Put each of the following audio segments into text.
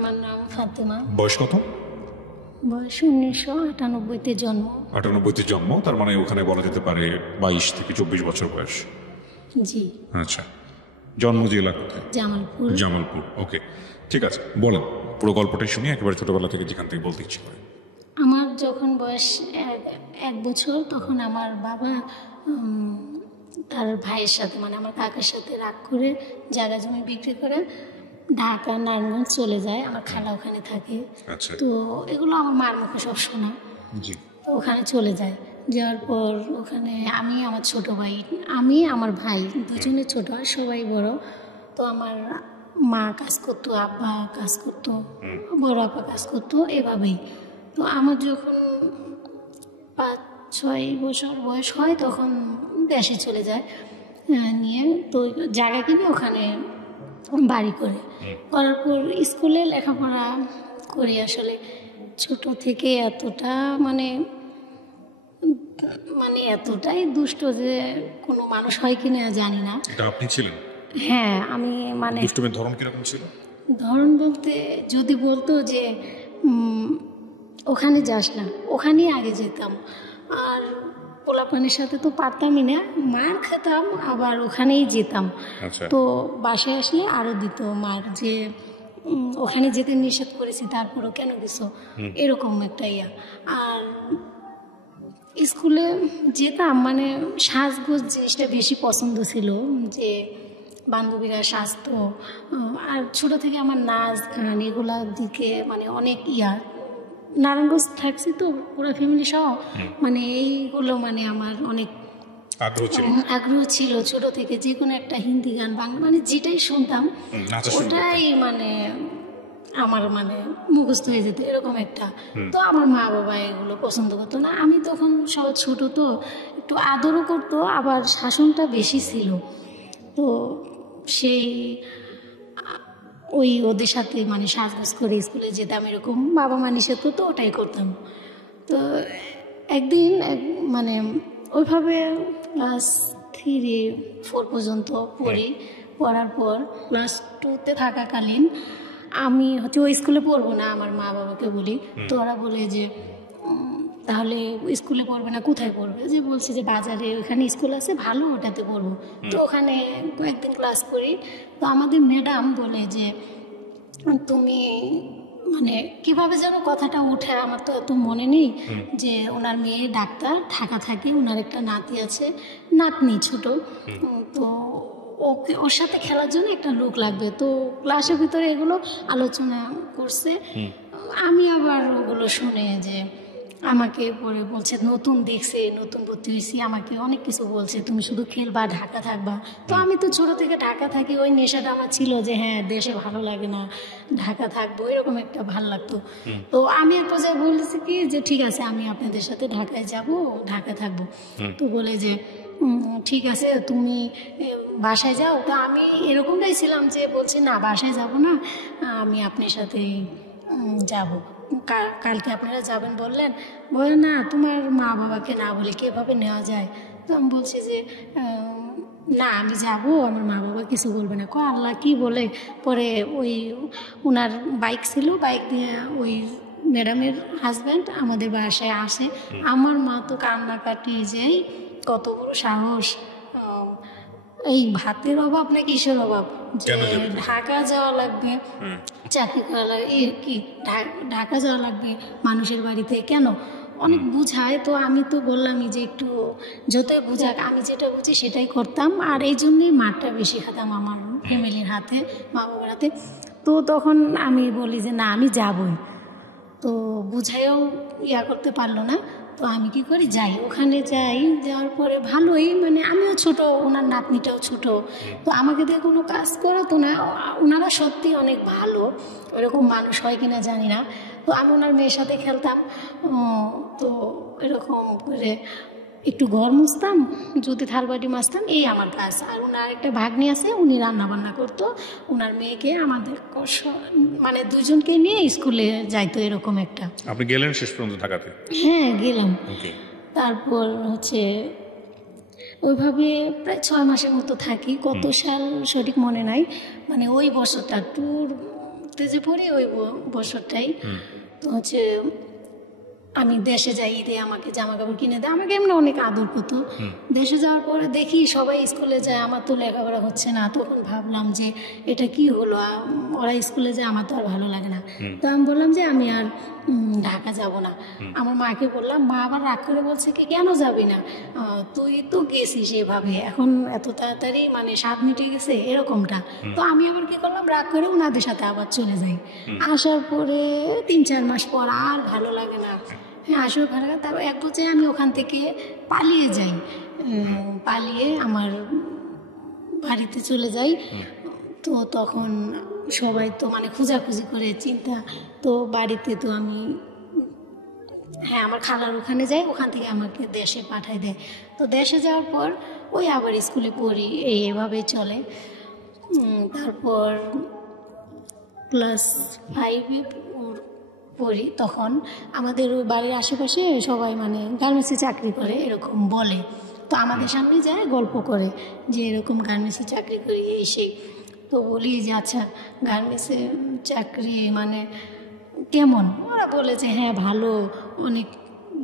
আমার নাম ফাতেমা। বয়স কত? বয়স 1998-তে জন্ম। 98-তে জন্ম, তার মানে ওখানে বলা যেতে পারে 22 থেকে 24 বছর বয়স। জি। আচ্ছা, জন্ম জেলা কোথায়? জামালপুর। জামালপুর, ওকে, ঠিক আছে, বলেন পুরো গল্পটাই শুনি একেবারে ছোটবেলা থেকে, যেখান থেকে বলতে ইচ্ছে করে। আমার যখন বয়স 1 বছর, তখন আমার বাবা তার ভাইয়ের সাথে, মানে আমার কাকার সাথে রাগ করে জায়গা জমি বিক্রি করে ঢাকা নারায়ণগঞ্জ চলে যায়। আমার খালা ওখানে থাকে। আচ্ছা। তো এগুলো আমার মার মুখে সব শোনা। জি। তো ওখানে চলে যায়, যাওয়ার পর ওখানে আমি, আমার ছোট ভাই, আমি আমার ভাই দুজনে ছোট, আর সবাই বড়। তো আমার মা কাজ করতো, আব্বা কাজ করতো, বড় আপা কাজ করতো, এভাবেই। তো আমার যখন 5-6 বছর বয়স হয়, তখন দেশে চলে যায় নিয়ে। তো জায়গা কিনে ওখানে বাড়ি করার পর স্কুলে লেখাপড়া করি। আসলে ছোট থেকে এতটা মানে এতটাই দুষ্ট যে কোনো মানুষ হয় কিনা জানি না। এটা আপনি ছিলেন? হ্যাঁ, আমি মানে দুষ্টুমির ধরন কিরকম ছিল? ধরন বলতে যদি বলতো যে ওখানে যাস না, ওখানেই আগে যেতাম। আর পোলাপানের সাথে তো পারতামই না, মার খেতাম, আবার ওখানেই যেতাম। তো বাসায় আসলে আরও দিত মার, যে ওখানে যেতে নিষেধ করেছি তারপরও কেন গেছো, এরকম একটা ইয়া। আর স্কুলে যেতাম, মানে সাজগোজ জিনিসটা বেশি পছন্দ ছিল, যে বান্ধবীরা সাজতো। আর ছোট থেকে আমার নাচ গান এগুলার দিকে মানে অনেক নারায়ণগঞ্জ থাকছি তো পুরো ফ্যামিলি সহ, মানে এইগুলো মানে আমার অনেক আগ্রহ ছিল ছোট থেকে। যে কোনো একটা হিন্দি গান, বাংলা, মানে যেটাই শুনতাম ওটাই মানে আমার মানে মুখস্থ হয়ে যেত, এরকম একটা। তো আমার মা বাবা এগুলো পছন্দ করতো না। আমি তখন সব ছোট, তো একটু আদরও করতো, আবার শাসনটা বেশি ছিল। তো সেই ওদের সাথে মানে সাজগোজ করে স্কুলে যেতাম, এরকম বাবা মা নিষেধ করতো, ওটাই করতাম। তো একদিন মানে ওইভাবে ক্লাস 3-4 পর্যন্ত পড়ার পর ক্লাস 2-তে থাকাকালীন আমি ওই স্কুলে পড়বো না, আমার মা বাবাকে বলি। তো ওরা বলে যে তাহলে স্কুলে পড়বে না, কোথায় পড়বে? যে বলছে যে বাজারে ওখানে স্কুল আছে ভালো, ওটাতে পড়বো। তো ওখানে কয়েকদিন ক্লাস করি। তো আমাদের ম্যাডাম বলে যে তুমি মানে কিভাবে যেন কথাটা উঠে, আমার তো এত মনে নেই, যে ওনার মেয়ে ডাক্তার, ঢাকা থাকে, ওনার একটা নাতি আছে, নাতনি ছোট। তো ওর সাথে খেলার জন্য একটা লোক লাগবে। তো ক্লাসের ভিতরে এগুলো আলোচনা করছে। আমি আবার ওগুলো শুনে যে আমাকে পরে বলছে নতুন দেখছে, নতুন ভর্তি হয়েছি, আমাকে অনেক কিছু বলছে, তুমি শুধু খেলবা, ঢাকা থাকবা। তো আমি তো ছোট থেকে ঢাকা থাকি, ওই নেশাটা আমার ছিল যে হ্যাঁ দেশে ভালো লাগে না, ঢাকা থাকবো, এরকম একটা ভালো লাগতো। তো আমি এক পর্যায়ে বলেছি কি যে ঠিক আছে, আমি আপনাদের সাথে ঢাকায় যাব, ঢাকা থাকবো। তো বলে যে ঠিক আছে তুমি বাসায় যাও। তো আমি এরকমটাই ছিলাম যে বলছি না, বাসায় যাব না, আমি আপনার সাথে যাব। কালকে আপনারা যাবেন বললেন, বলে না তোমার মা বাবাকে না বলে কীভাবে নেওয়া যায়? তো আমি বলছি যে না আমি যাব, আমার মা বাবা কিছু বলবে না। আল্লাহ কি বলে। পরে ওনার বাইক ছিল, বাইক দিয়ে ওই ম্যাডামের হাজব্যান্ড আমাদের বাসায় আসে। আমার মা তো কান্নাকাটি, যে কত বড় সাহস, এই ভাতের অভাব না কিসের অভাব, যে ঢাকা যাওয়া লাগবে, চাকরি করা লাগবে, কি ঢাকা যাওয়া লাগবে মানুষের বাড়িতে, কেন? অনেক বুঝায়। তো আমি তো বললামই যে একটু যতই বুঝাক, আমি যেটা বুঝি সেটাই করতাম। আর এই জন্যই মারটা বেশি খেতাম আমার ফ্যামিলির হাতে, মা বাবার হাতে। তো তখন আমি বলি যে না আমি যাবই। তো বুঝাইও করতে পারলো না। তো আমি কি করি, যাই, ওখানে যাওয়ার পরে ভালোই, মানে আমিও ছোট, ওনার নাতনিটাও ছোট। তো আমাকে দিয়ে কোনো কাজ করাতো না। ওনারা সত্যি অনেক ভালো, এরকম মানুষ হয় কিনা জানি না। তো আমি ওনার মেয়ের সাথে খেলতাম। তো এরকম করে একটু ঘর মুছতাম, যদি থালবাটি মাজতাম, এই আমার কাজ। আর ওনার একটা ভাগ্নি আছে, উনি রান্না বান্না করতো, ওনার মেয়েকে আমাদের মানে দুজনকে নিয়ে স্কুলে যাইতো, এরকম একটা। আপনি গেলেন শেষ পর্যন্ত ঢাকাতে? হ্যাঁ গেলাম। তারপর ওইভাবে প্রায় 6 মাসের মতো থাকি। কত সাল সঠিক মনে নাই, মানে ওই বছরটা পড়তে যে পড়ি ওই বছরটাই তো হচ্ছে আমি দেশে যাই, ঈদে আমাকে জামা কাপড় কিনে দেয়, আমাকে এমনি অনেক আদর করতো। দেশে যাওয়ার পরে দেখি সবাই স্কুলে যায়, আমার তো লেখাপড়া হচ্ছে না। তখন ভাবলাম যে এটা কি হলো, ওরা স্কুলে যায়, আমার তো আর ভালো লাগে না। তো আমি বললাম যে আমি আর ঢাকা যাব না। আমার মাকে বললাম, মা আবার রাগ করে বলছে কি কেন যাবি না, তুই তো গেছিস এভাবে, এখন এত তাড়াতাড়ি মানে 7 মিনিটে গেছে এরকমটা। তো আমি আবার কি করলাম, রাগ করে ওনাদের সাথে আবার চলে যাই। আসার পরে 3-4 মাস পর আর ভালো লাগে না, হ্যাঁ আসলে ভালো লাগে। তারপর এক বছর আমি ওখান থেকে পালিয়ে যাই, পালিয়ে আমার বাড়িতে চলে যাই। তো তখন সবাই তো মানে খোঁজাখুঁজি করে চিন্তা, তো বাড়িতে তো আমি হ্যাঁ আমার খালার ওখানে যাই, ওখান থেকে আমাকে দেশে পাঠায় দেয়। তো দেশে যাওয়ার পর ওই আবার স্কুলে পড়ি, এইভাবেই চলে। তারপর ক্লাস 5-এ পড়ি, তখন আমাদের ওই বাড়ির আশেপাশে সবাই মানে গার্মেন্টসে চাকরি করে এরকম বলে। তো আমাদের সামনে যায় গল্প করে যে এরকম গার্মেন্টসে চাকরি করি এই সেই। তো বলি যে আচ্ছা গার্মেন্টসে চাকরি মানে কেমন, ওরা বলে যে হ্যাঁ ভালো, অনেক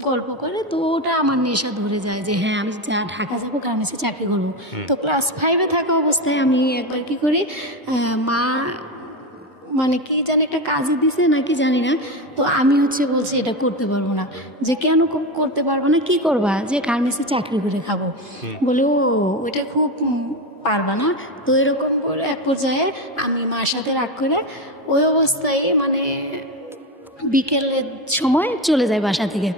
গল্প করে। তো ওটা আমার নেশা ধরে যায় যে হ্যাঁ আমি ঢাকা যাবো, গার্মেন্টসে চাকরি করবো। তো ক্লাস 5-এ থাকা অবস্থায় আমি একবার কি করি, মা মানে কি জানি একটা কাজে দিছে নাকি জানি না, তো আমি হচ্ছে বলছি এটা করতে পারবো না। যে কেন করতে পারবো না, কি করবা, যে গার্মেন্টসে চাকরি করে খাবো। বলে ও ওইটা খুব পারবা না। তো এরকম করে এক পর্যায়ে আমি মার সাথে রাগ করে ওই অবস্থায় মানে বিকেলের সময় চলে যায় বাসা থেকে।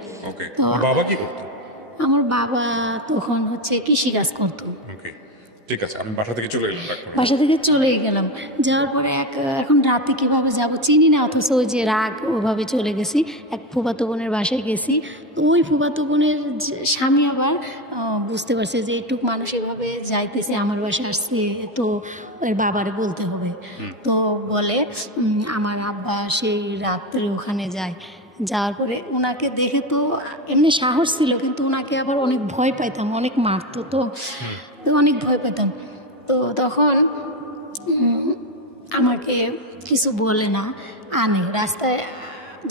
তো বাবা কি করতো? আমার বাবা তখন হচ্ছে কৃষিকাজ করতো। ঠিক আছে, আমি বাসা থেকে চলে এলাম, বাসা থেকে চলেই গেলাম। যাওয়ার পরে এখন রাতে কীভাবে যাব চিনি না, অথচ ওই যে রাগ ওভাবে চলে গেছি। এক ফুফাতো বোনের বাসায় গেছি, তো ওই ফুফাতো বোনের স্বামী আবার বুঝতে পারছে যে একটুক মানুষ এভাবে যাইতেছে, আমার বাসায় আসছে, তো ওর বাবারে বলতে হবে। তো বলে আমার আব্বা সেই রাত্রে ওখানে যায়। যাওয়ার পরে ওনাকে দেখে তো এমনি সাহস ছিল, কিন্তু ওনাকে আবার অনেক ভয় পাইতাম, অনেক মারতো, তো অনেক ভয় পেতাম। তো তখন আমাকে কিছু বলে না, আনে রাস্তায়,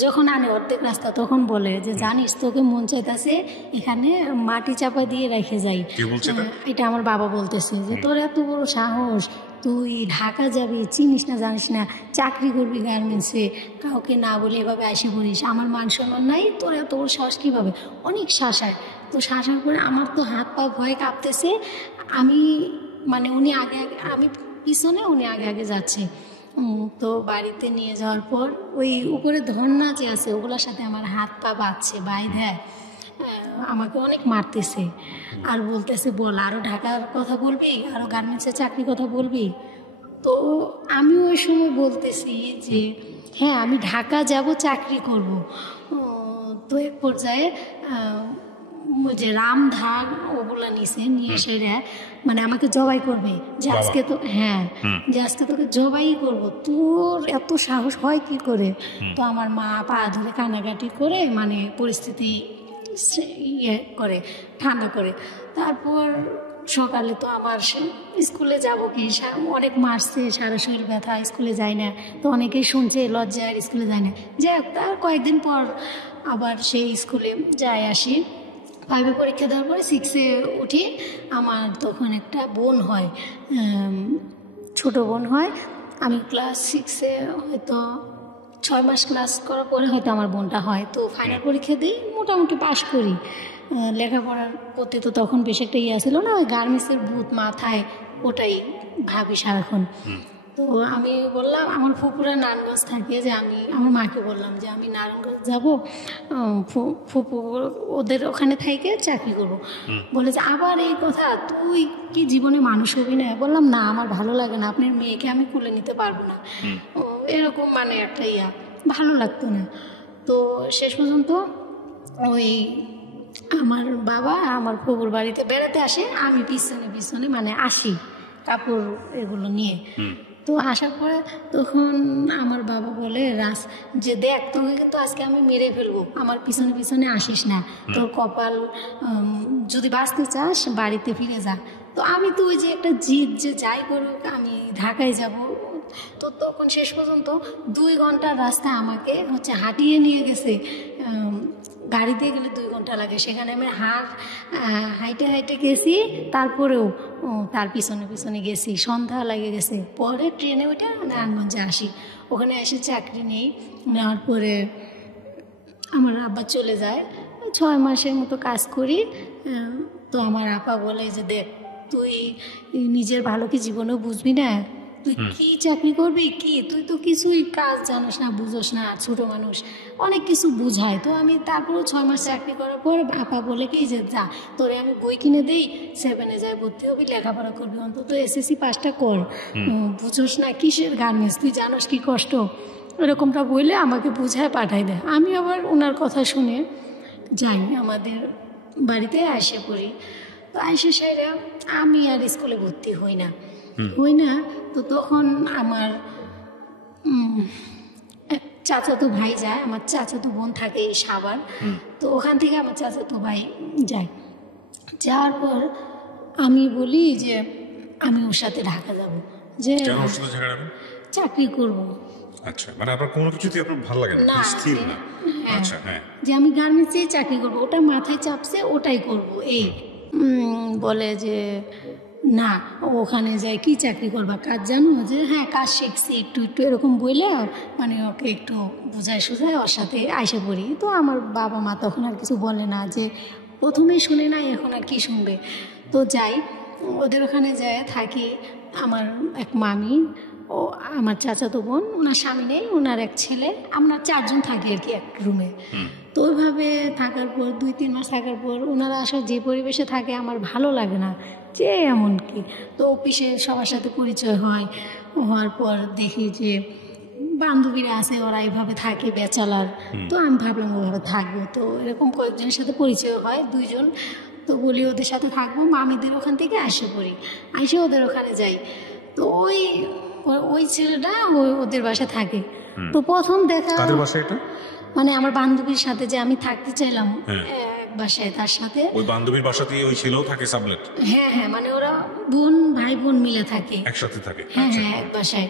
যখন আনে অর্ধেক রাস্তা তখন বলে যে জানিস তোকে মন চাইতেছে এখানে মাটি চাপা দিয়ে রেখে যাই। এটা আমার বাবা বলতেছে যে তোর এত বড় সাহস, তুই ঢাকা যাবি, চিনিস না জানিস না, চাকরি করবি গার্মেন্টসে, কাউকে না বলে এভাবে এসে পড়িস, আমার মান সম্মান নাই, তোর এত বড় সাহস কীভাবে। অনেক শাসায়। তো শাসার পরে আমার তো হাত পা ভয়ে কাঁপতেছে। আমি মানে উনি আগে আমি পিছনে, উনি আগে আগে যাচ্ছে। তো বাড়িতে নিয়ে যাওয়ার পর ওই উপরে ধর্না যে আছে ওগুলোর সাথে আমার হাত পা বাঁধছে, বাইধে আমাকে অনেক মারতেছে আর বলতেছে বল আরও ঢাকার কথা বলবি, আরও গার্মেন্টসের চাকরি কথা বলবি। তো আমি ওই সময় বলতেছি যে হ্যাঁ আমি ঢাকা যাব, চাকরি করব। তো এক পর্যায়ে যে রামধার ওগুলা নিয়ে সেরা মানে আমাকে জবাই করবে, যে আজকে তো হ্যাঁ যে আজকে তোকে জবাই করব, তোর এত সাহস হয় কি করে। তো আমার মা পা ধরে কান্নাকাটি করে মানে পরিস্থিতি ইয়ে করে, ঠান্ডা করে। তারপর সকালে তো আমার স্কুলে যাব কি, অনেক মারছে, সারা শরীর ব্যথা, স্কুলে যায় না। তো অনেকেই শুনছে লজ্জায় স্কুলে যায় না। যাই হোক, তার কয়েকদিন পর আবার সেই স্কুলে যাই আসি। 5-এ পরীক্ষা দেওয়ার পরে 6-এ উঠি। আমার তখন একটা বোন হয়, ছোট বোন হয়। আমি ক্লাস 6-এ হয়তো 6 মাস ক্লাস করার পরে হয়তো আমার বোনটা হয়। তো ফাইনাল পরীক্ষা দিই, মোটামুটি পাশ করি। লেখাপড়ার প্রতি তো তখন বেশ একটা ইয়ে ছিল না, ওই গার্মেন্টসের ভূত মাথায়, ওটাই ভাবি সারাক্ষণ। তো আমি বললাম, আমার ফুপুরা নারায়ণগঞ্জ থাকে, যে আমি আমার মাকে বললাম যে আমি নারায়ণগঞ্জ যাবো, ফুপু ওদের ওখানে থেকে চাকরি করবো। বলে যে আবার এই কথা, তুই কি জীবনে মানুষ হবি না? বললাম না, আমার ভালো লাগে না, আপনার মেয়েকে আমি কুলে নিতে পারবো না, এরকম মানে একটা ভালো লাগতো না। তো শেষ পর্যন্ত ওই আমার বাবা আমার ফুপুর বাড়িতে বেড়াতে আসে, আমি পিছনে পিছনে মানে আসি কাপড় এগুলো নিয়ে। তো আসার পরে তখন আমার বাবা বলে যে দেখ তোকে কিন্তু আজকে আমি মেরে ফেলবো, আমার পিছনে পিছনে আসিস না, তোর কপাল যদি বাঁচতে চাস বাড়িতে ফিরে যা। তো আমি তো ওই যে একটা জিদ, যে যাই করুক আমি ঢাকায় যাব, তো তখন শেষ পর্যন্ত 2 ঘন্টার রাস্তা আমাকে হচ্ছে হাঁটিয়ে নিয়ে গেছে। গাড়িতে গেলে 2 ঘন্টা লাগে, সেখানে আমি হাইটে হাইটে গেছি। তারপরেও তার পিছনে পিছনে গেছি, সন্ধ্যা লাগে গেছে। পরে ট্রেনে ওইটা নারায়ণগঞ্জে আসি, ওখানে এসে চাকরি নেওয়ার পরে আমার আব্বা চলে যায়। 6 মাসের মতো কাজ করি। তো আমার আপা বলে যে দেখ, তুই নিজের ভালো কি জীবনেও বুঝবি না, তুই কি চাকরি করবি, কি তুই তো কিছুই কাজ জানোস না, বুঝোস না, ছোট মানুষ, অনেক কিছু বুঝায়। তো আমি তারপরেও 6 মাস চাকরি করার পর আপা বলে কি যে যা, তোরে আমি বই কিনে দেই, 7-এ যাই ভর্তি হবি, লেখাপড়া করবি, অন্তত SSC পাসটা কর, বুঝোস না কিসের গার্মেন্টস, তুই জানোস কি কষ্ট, এরকমটা বলে আমাকে বুঝায় পাঠাই দেয়। আমি আবার ওনার কথা শুনে যাই, আমাদের বাড়িতে আসে পড়ি। তো আইসে সাইরা আমি আর স্কুলে ভর্তি হই না। তো তখন আমার এক চাচাতো ভাই যায়, আমার চাচাতো বোন থাকে এই সাভার। তো ওখান থেকে আমার চাচাতো ভাই যায়। যাওয়ার পর আমি বলি যে আমি ওর সাথে ঢাকা যাব, যে চাকরি করব। আচ্ছা, মানে আপনার কোনো কিছুতেই আপনার ভালো লাগে না, স্থির না। আচ্ছা, হ্যাঁ, যে আমি গার্মেন্টসে চাকরি করব, ওটা মাথায় চাপছে, ওটাই করব। এই বলে যে না, ওখানে যাই কি চাকরি করবা, কাজ জানো, যে হ্যাঁ কাজ শিখছি একটু একটু, এরকম বললে মানে ওকে একটু বুঝায় সুঝায় ওর সাথে আইসা পড়ি। তো আমার বাবা মা তখন আর কিছু বলে না, যে প্রথমেই শুনে নাই, এখন আর কি শুনবে। তো যাই, ওদের ওখানে যায় থাকি। আমার এক মামি, ও আমার চাচাতো বোন, ওনার স্বামী নেই, ওনার এক ছেলে, আমরা 4 জন থাকি আর কি এক রুমে। তো ওইভাবে থাকার পর 2-3 মাস থাকার পর ওনারা আসলে যে পরিবেশে থাকে আমার ভালো লাগে না, যে এমন কি। তো অফিসে সবার সাথে পরিচয় হওয়ার পর দেখি যে বান্ধবীরা আছে, ওরা এইভাবে থাকে ব্যাচেলার। তো আমি ভাবলাম ওভাবে থাকবো। তো এরকম কয়েকজনের সাথে পরিচয় হয়, 2 জন। তো বলি ওদের সাথে থাকবো, মামিদের ওখান থেকে আসে পড়ি, আসে ওদের ওখানে যাই। তো ওই ছেলেটা ওদের বাসায় থাকে। তো প্রথম দেখা, মানে আমার বান্ধবীর সাথে যে আমি থাকতে চাইলাম এক বাসায়, তার সাথে ওই বান্ধবীর বাসাতেই ওই ছেলেও থাকে সাবলেট। হ্যাঁ, মানে ওরা ভাই বোন মিলে থাকে, একসাথে থাকে। হ্যাঁ, এক বাসায়।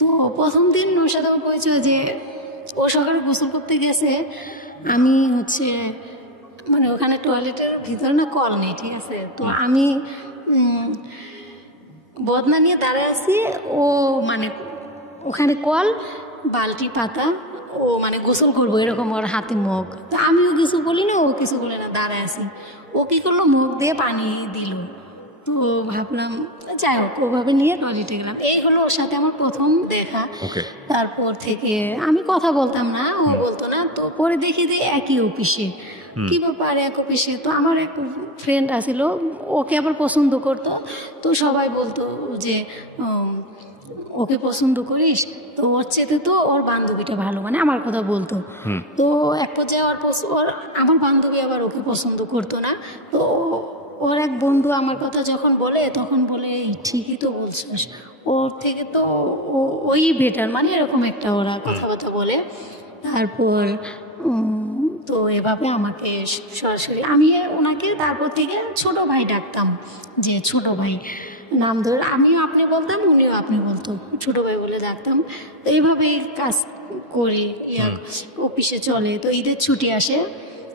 তো প্রথম দিন ওর সাথে আমার পরিচয়, যে ও সকালে গোসল করতে গেছে, আমি হচ্ছে মানে ওখানে টয়লেটের ভিতরে না কল নেই, ঠিক আছে। তো আমি বদনা নিয়ে দাঁড়ায় আছি, ও মানে ওখানে কল, বালতি পাতা, ও মানে গোসল করবো এরকম, ওর হাতে মগ। তো আমিও কিছু বলি না, ও কিছু বলে না, দাঁড়ায় আছি। ও কী করলো, মগ দিয়ে পানি দিল। তো ভাবলাম যাই হোক, ওভাবে নিয়ে টয়লেটে গেলাম। এই হলো ওর সাথে আমার প্রথম দেখা। তারপর থেকে আমি কথা বলতাম না, ও বলতো না। তো পরে দেখি যে একই অফিসে, কি ব্যাপার এক অফিসে। তো আমার এক ফ্রেন্ড আছিল, ওকে আবার পছন্দ করতো। তো সবাই বলতো যে ওকে পছন্দ করিস, তো ওর চেয়ে তো ওর বান্ধবীটা ভালো, মানে আমার কথা বলতো। তো এক পর্যায়ে আমার বান্ধবী আবার ওকে পছন্দ করতো না। তো ওর এক বন্ধু আমার কথা যখন বলে, তখন বলে ঠিকই তো বলছিস, ওর থেকে তো ওই বেটার, মানে এরকম একটা ওরা কথাবার্তা বলে। তারপর তো এভাবে আমাকে সরাসরি, আমি ওনাকে তারপর থেকে ছোট ভাই ডাকতাম, যে ছোট ভাই নাম ধরে, আমিও আপনি বলতাম, উনিও আপনি বলতো, ছোট ভাই বলে ডাকতাম। তো এইভাবেই কাজ করি, অফিসে চলে। তো ঈদের ছুটি আসে,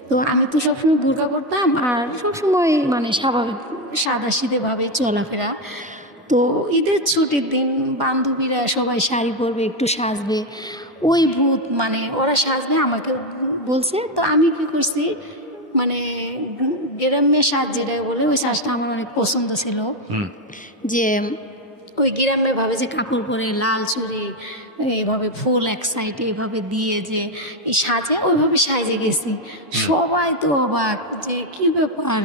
তো আমি তো সবসময় বোরকা পরতাম, আর সবসময় মানে স্বাভাবিক সাদাসিধেভাবে চলাফেরা। তো ঈদের ছুটির দিন বান্ধবীরা সবাই শাড়ি পরবে, একটু সাজবে, ওই ভূত মানে ওরা সাজবে আমাকে বলছে। তো আমি কি করছি, মানে গ্রাম্যে সাজ যেটা বলে, ওই সাজটা আমার অনেক পছন্দ ছিল। যে ওই গ্রাম্যে ভাবে যে কাপড় পরে, লাল চুড়ি, এইভাবে ফুল এক সাইডে এইভাবে দিয়ে যে এই সাজে, ওইভাবে সাজে গেছি। সবাই তো অবাক, যে কি ব্যাপার,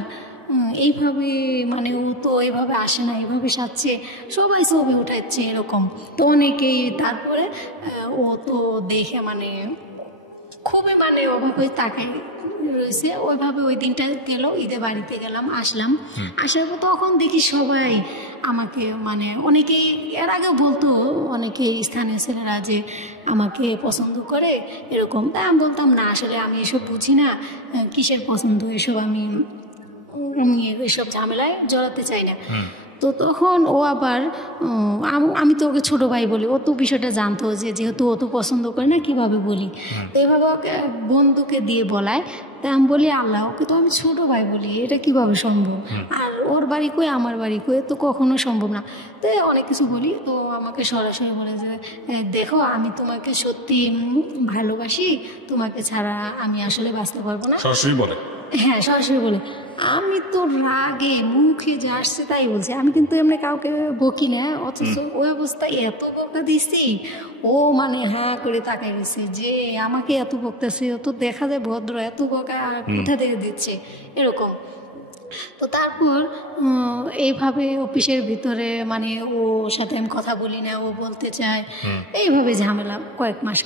এইভাবে মানে ও তো এইভাবে আসে না, এইভাবে সাজছে, সবাই ছবি উঠাচ্ছে এরকম। তো অনেকেই, তারপরে ও তো দেখে মানে খুবই মানে অবাক হয়ে তাকাই রয়েছে। ওইভাবে ওই দিনটা গেল, ঈদে বাড়িতে গেলাম, আসার পর তখন দেখি সবাই আমাকে মানে অনেকেই এর আগে বলতো, অনেকে স্থানীয় ছেলেরা যে আমাকে পছন্দ করে এরকম। তাই আমি বলতাম না, আসলে আমি এসব বুঝি না, কিসের পছন্দ এসব, আমি এসব ঝামেলায় জড়াতে চাই না। তো তখন ও আবার আমি তো ওকে ছোটো ভাই বলি, ও তো বিষয়টা জানতো যে যেহেতু ও তো পছন্দ করে না কীভাবে বলি, তো এভাবে ওকে বন্ধুকে দিয়ে বলায়। তাই আমি বলি আল্লাহ, ওকে তো আমি ছোটো ভাই বলি, এটা কিভাবে সম্ভব? আর ওর বাড়ি কই আমার বাড়ি কই, তো কখনো সম্ভব না। তো অনেক কিছু বলি, তো আমাকে সরাসরি বলে যে দেখো আমি তোমাকে সত্যি ভালোবাসি, তোমাকে ছাড়া আমি আসলে বাঁচতে পারবো না। সরাসরি বলে? হ্যাঁ, সরাসরি বলে। আমি তো রাগে মুখে যা আসছে তাই বলছি, আমি কিন্তু এমনি কাউকে বকি না, অথচ ওই অবস্থায় এত বকা দিছি, ও মানে হাঁ করে তাকাই গেছে যে আমাকে এত বকতেছে, ও তো দেখা যায় ভদ্র, এত বকা কোথা থেকে দিচ্ছে এরকম। তো তারপর এইভাবে অফিসের ভিতরে মানে ওর সাথে আমি কথা বলি না, ও বলতে চায়, এইভাবে ঝামেলা কয়েক মাস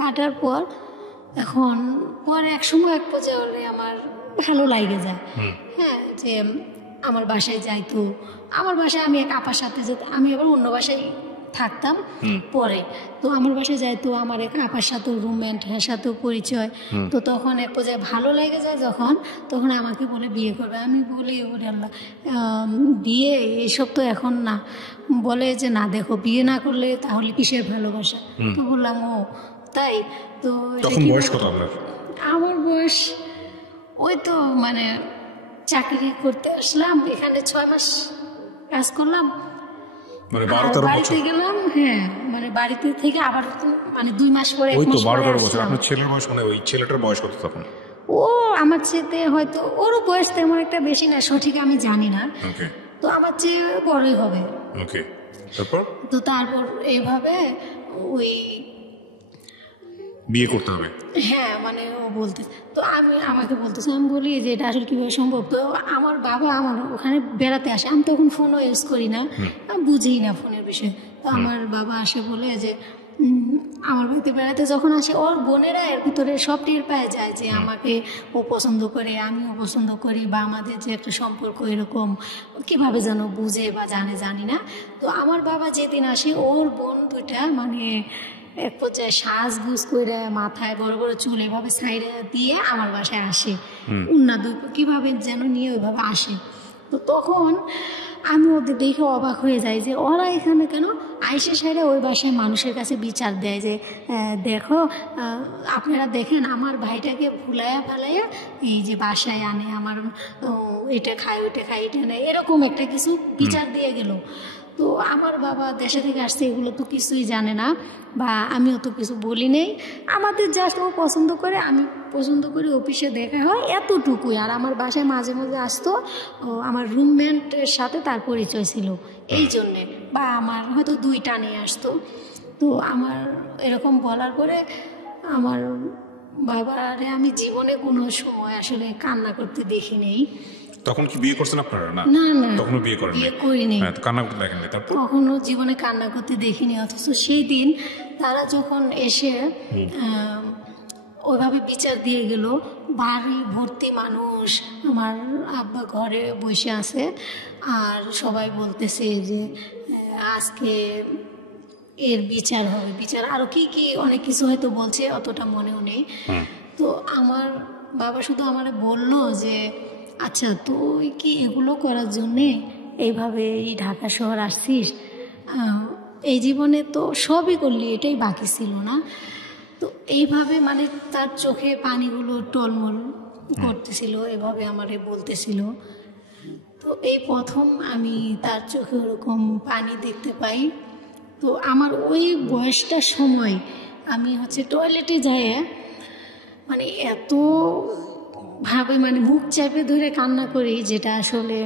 কাটার পর এখন পরে এক সময় এক পর্যায়ে আমার ভালো লাগে যায়। হ্যাঁ, যে আমার বাসায় যাইতো, আমার বাসায় আমি এক আপার সাথে যেতাম, আমি আবার অন্য বাসায় থাকতাম পরে, তো আমার বাসায় যাইতো আমার এক আপার সাথেও রুমমেট, হ্যাঁ সাথেও পরিচয়। তো তখন এক পর্যায়ে ভালো লেগে যায় যখন, তখন আমাকে বলে বিয়ে করবে। আমি বলি ওরে আল্লাহ, বিয়ে এইসব তো এখন না। বলে যে না দেখো, বিয়ে না করলে তাহলে কিসের ভালোবাসা? তো বললাম ও তাই? তো তখন বয়স কত আপনার? আমার বয়স ওই তো মানে চাকরি করতে আসলাম, এখানে 6 মাস কাজ করলাম, মানে 12-13 বাড়িতে গেলাম। হ্যাঁ, মানে বাড়িতে থেকে আবার মানে 2 মাস পরে, ওই তো 12-13 বছর। আপনার ছেলের বয়স মানে ওই ছেলেটার বয়স কত তখন? ও আমার চেয়ে হয়তো ওরও বয়স তেমন একটা বেশি না, সঠিক আমি জানি না। তো আমার চেয়ে বড়ই হবে। তো তারপর এইভাবে ওই বিয়ে করতে হবে, হ্যাঁ মানে ও বলতে, তো আমাকে বলতেছে, আমি বলি যে এটা আসলে কীভাবে সম্ভব? তো আমার বাবা আমার ওখানে বেড়াতে আসে, আমি তখন ফোনও ইউজ করি না, আমি বুঝি না ফোনের বিষয়ে। তো আমার বাবা আসে বলে যে আমার বাড়িতে বেড়াতে যখন আসে, ওর বোনেরা এর ভিতরে সব টের পায় যায় যে আমাকে ও পছন্দ করে, আমিও পছন্দ করি, বা আমাদের যে একটা সম্পর্ক এরকম কীভাবে যেন বুঝে বা জানি না। তো আমার বাবা যেদিন আসে, ওর বোন দুইটা মানে এক পর্যায়ে সাজগুজ করে মাথায় বড় বড় চুল এভাবে সাইডে দিয়ে আমার বাসায় আসে, উন্না দুই কীভাবে যেন নিয়ে ওইভাবে আসে। তো তখন আমি ওদের দেখে অবাক হয়ে যাই যে ওরা এখানে কেন? আইসে সাইডে ওই বাসায় মানুষের কাছে বিচার দেয় যে দেখো আপনারা দেখেন আমার ভাইটাকে ভুলাইয়া ফালাইয়া এই যে বাসায় আনে, আমার এটা খায় ওইটা খায় এটা নেয়, এরকম একটা কিছু বিচার দিয়ে গেল। তো আমার বাবা দেশে থেকে আসছে, এগুলো তো কিছুই জানে না, বা আমিও তো কিছু বলি নেই। আমাদের জাস্ট ও পছন্দ করে, আমি পছন্দ করি, অফিসে দেখা হয়, এতটুকুই। আর আমার বাসায় মাঝে মাঝে আসতো, আমার রুমমেটের সাথে তার পরিচয় ছিল এই জন্যে, বা আমার হয়তো 2টা নিয়ে আসতো। তো আমার এরকম বলার পরে আমার বাবারে আমি জীবনে কোনো সময় আসলে কান্না করতে দেখি নেই। তখন কি বিয়ে করছেন আপনারা? না না, তখনও বিয়ে করেন? বিয়ে করিনি, কান্না করতে দেখেননি? তারপর কখনো জীবনে কান্না করতে দেখিনি। অথচ সেই দিন তারা যখন এসে ওইভাবে বিচার দিয়ে গেল, বাড়ি ভর্তি মানুষ, আমার আব্বা ঘরে বসে আছে, আর সবাই বলতেছে যে আজকে এর বিচার হবে, বিচার আরও কি কি অনেক কিছু হয়তো বলছে, অতটা মনেও নেই। তো আমার বাবা শুধু আমারে বললো যে আচ্ছা তুই কি এগুলো করার জন্যে এইভাবে এই ঢাকা শহর আসছিস? এই জীবনে তো সবই করলি, এটাই বাকি ছিল না? তো এইভাবে মানে তার চোখে পানিগুলো টলমল করতেছিল, এভাবে আমারে বলতেছিল। তো এই প্রথম আমি তার চোখে ওরকম পানি দেখতে পাই। তো আমার ওই বয়সটার সময় আমি টয়লেটে যাই, মানে এত ভাবে মানে মুখ চাপে ধরে কান্না করি, যেটা আসলে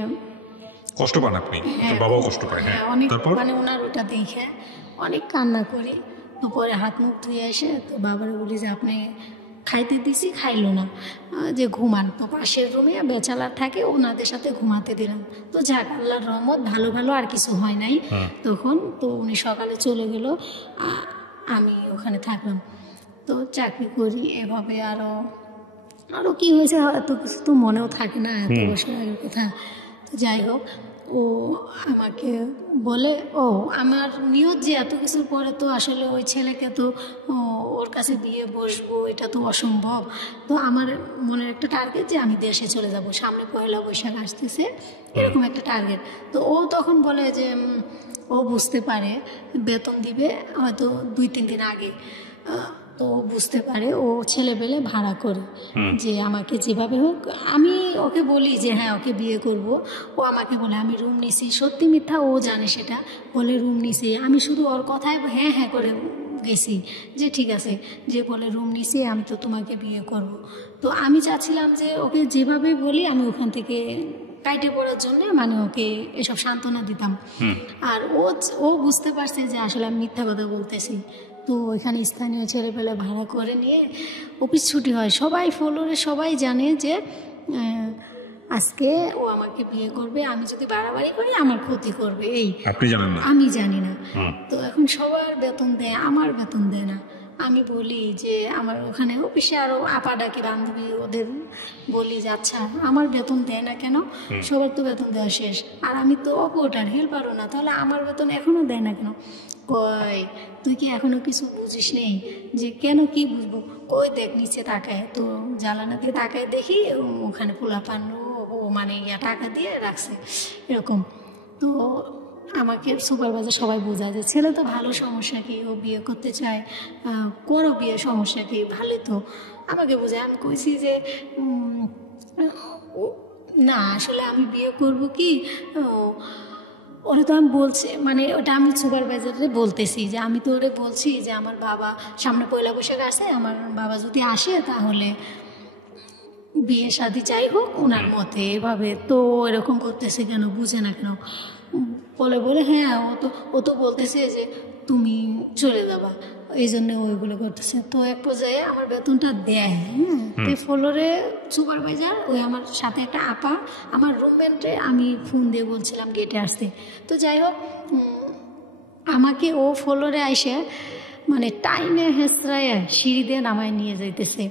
কষ্ট পান আপনি, বাবাও কষ্ট পায়। হ্যাঁ, অনেক মানে ওনার ওটা দেখে অনেক কান্না করি। তো পরে হাত মুখ ধুয়ে এসে তো বাবারে বলি যে আপনি খাইতে দিছি, খাইলো না, যে ঘুমান। তো পাশের রুমে বেচালার থাকে, ওনাদের সাথে ঘুমাতে দিলাম। তো যাক আল্লাহর রহমত, ভালো আর কিছু হয় নাই তখন। তো উনি সকালে চলে গেল, আমি ওখানে থাকলাম। তো চাকরি করি এভাবে, আরও কি হয়েছে হয়তো কিছু তো মনেও থাকে না, এত বছর আগের কথা। তো যাই হোক, ও আমাকে বলে, ও আমার নিয়ত যে এত কিছুর পরে তো আসলে ওই ছেলেকে তো ওর কাছে বিয়ে বসবো এটা তো অসম্ভব। তো আমার মনের একটা টার্গেট যে আমি দেশে চলে যাব, সামনে পয়লা বৈশাখ আসতেছে, এরকম একটা টার্গেট। তো ও তখন বলে যে ও বুঝতে পারে বেতন দিবে হয়তো 2-3 দিন আগে। তো বুঝতে পারে ও ছেলেবেলে ভাড়া করে যে আমাকে যেভাবে হোক। আমি ওকে বলি যে হ্যাঁ ওকে বিয়ে করব। ও আমাকে বলে আমি রুম নিছি, সত্যি মিথ্যা ও জানে সেটা, বলে রুম নিছি। আমি শুধু ওর কথায় হ্যাঁ হ্যাঁ করে গেছি যে ঠিক আছে, যে বলে রুম নিছি আমি তো তোমাকে বিয়ে করব। তো আমি চাচ্ছিলাম যে ওকে যেভাবে বলি আমি ওখান থেকে কাইটে পড়ার জন্য মানে ওকে এসব সান্ত্বনা দিতাম। আর ও বুঝতে পারছে যে আসলে আমি মিথ্যা কথা বলতেছি। তো ওইখানে স্থানীয় ছেলেপেলে ভাড়া করে নিয়ে অফিস ছুটি হয়। সবাই ফ্লোরে সবাই জানে যে আজকে ও আমাকে বিয়ে করবে, আমি যদি বাড়াবাড়ি করি আমার ক্ষতি করবে। এই আপনি জানেন না? আমি জানি না। তো এখন সবার বেতন দেয়, আমার বেতন দেয় না। আমি বলি যে আমার ওখানে অফিসে আরও আপা ডাকি বান্ধবী, ওদের বলি যে আচ্ছা আমার বেতন দেয় না কেন, সবার তো বেতন দেওয়া শেষ, আর আমি তো অপরটার হেল্পারও না, তাহলে আমার বেতন এখনও দেয় না কেন? কই তুই কি এখনো কিছু বুঝিস নেই? যে কেন কি বুঝবো? কই দেখ নিচে তাকায়, তো জ্বালানা দিয়ে তাকায় দেখি ওখানে পোলাপান ও মানে টাকা দিয়ে রাখছে এরকম। তো আমাকে সুপারভাইজার সবাই বোঝায় যে ছেলে তো ভালো, সমস্যা কি, ও বিয়ে করতে চায়, করো বিয়ে, সমস্যা কি, ভালো তো। আমাকে বোঝায়। আমি কইছি যে না আসলে আমি বিয়ে করব কি, ওরা তো আমি বলছি মানে ওটা আমি সুপারভাইজারে বলতেছি যে আমি তো ওরে বলছি যে আমার বাবা সামনে পয়লা বৈশাখ আসে, আমার বাবা যদি আসে তাহলে বিয়ে শাদী যাই হোক ওনার মতে এভাবে। তো এরকম করতেছে কেন, বুঝে না কেন? বলে হ্যাঁ ও তো বলতেছে যে তুমি চলে যাবা, এই জন্য ওইগুলো করতেছে। তো এক পর্যায়ে আমার বেতনটা দেয়। হ্যাঁ, ফ্লোরে সুপারভাইজার ওই আমার সাথে একটা আপা, আমার রুমমেটে আমি ফোন দিয়ে বলছিলাম গেটে আসতে। তো যাই হোক আমাকে ও ফ্লোরে আইসে মানে টাইমে হেসরায় সিঁড়ি দিয়ে নামায় নিয়ে যাইতেছে।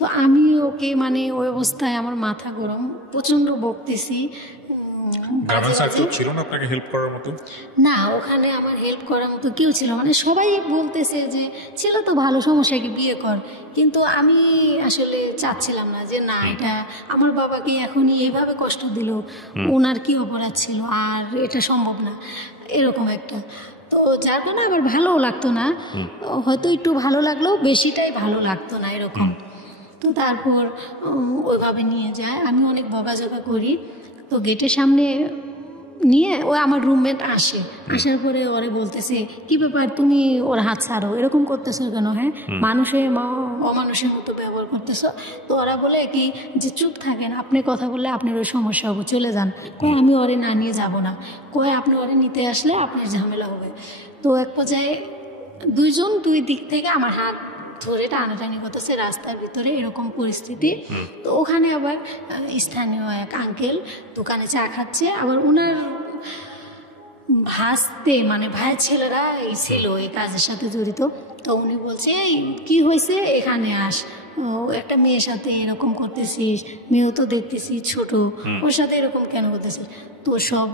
তো আমি ওকে মানে ওই অবস্থায় আমার মাথা গরম, প্রচণ্ড বকতেছি। ছিল না আপনাকে হেল্প করার মতো? না, ওখানে আমার হেল্প করার মতো কেউ ছিল, মানে সবাই বলতেছে যে ছিল তো ভালো, সমস্যা কি, বিয়ে কর। কিন্তু আমি আসলে চাচ্ছিলাম না যে না, এটা আমার বাবাকে এখনই এইভাবে কষ্ট দিল, ওনার কি অপরাধ ছিল, আর এটা সম্ভব না এরকম একটা। তো যার কারণে আবার ভালোও লাগতো না, হয়তো একটু ভালো লাগলেও বেশিটাই ভালো লাগতো না এরকম। তো তারপর ওইভাবে নিয়ে যায়, আমি অনেক বকাঝকা করি। তো গেটের সামনে নিয়ে ও আমার রুমমেট আসার পরে ওরে বলতেছে কি ব্যাপার, তুমি ওর হাত ছাড়ো, এরকম করতেছো কেন? হ্যাঁ, মানুষের অমানুষের মতো ব্যবহার করতেছো। তো ওরা বলে কি যে চুপ থাকেন, আপনি কথা বললে আপনার ওই সমস্যা হবে, চলে যান। কয় আমি ওরে না নিয়ে যাব না, কয় আপনি ওরে নিতে আসলে আপনার ঝামেলা হবে। তো এক পর্যায়ে দুইজন দুই দিক থেকে আমার হাত ধরে টানাটানি করতেছে রাস্তার ভিতরে, এরকম পরিস্থিতি। তো ওখানে আবার স্থানীয় এক আঙ্কেল দোকানে চা খাচ্ছে, আবার ওনার ভাসতে মানে ভাইয়ের ছেলেরা এই ছিল এই কাজের সাথে জড়িত। তো উনি বলছে এই কী হয়েছে, এখানে আস, একটা মেয়ের সাথে এরকম করতেছিস, মেয়েও তো দেখতেছি ছোট, ওর সাথে এরকম কেন করতেছিস? তো সব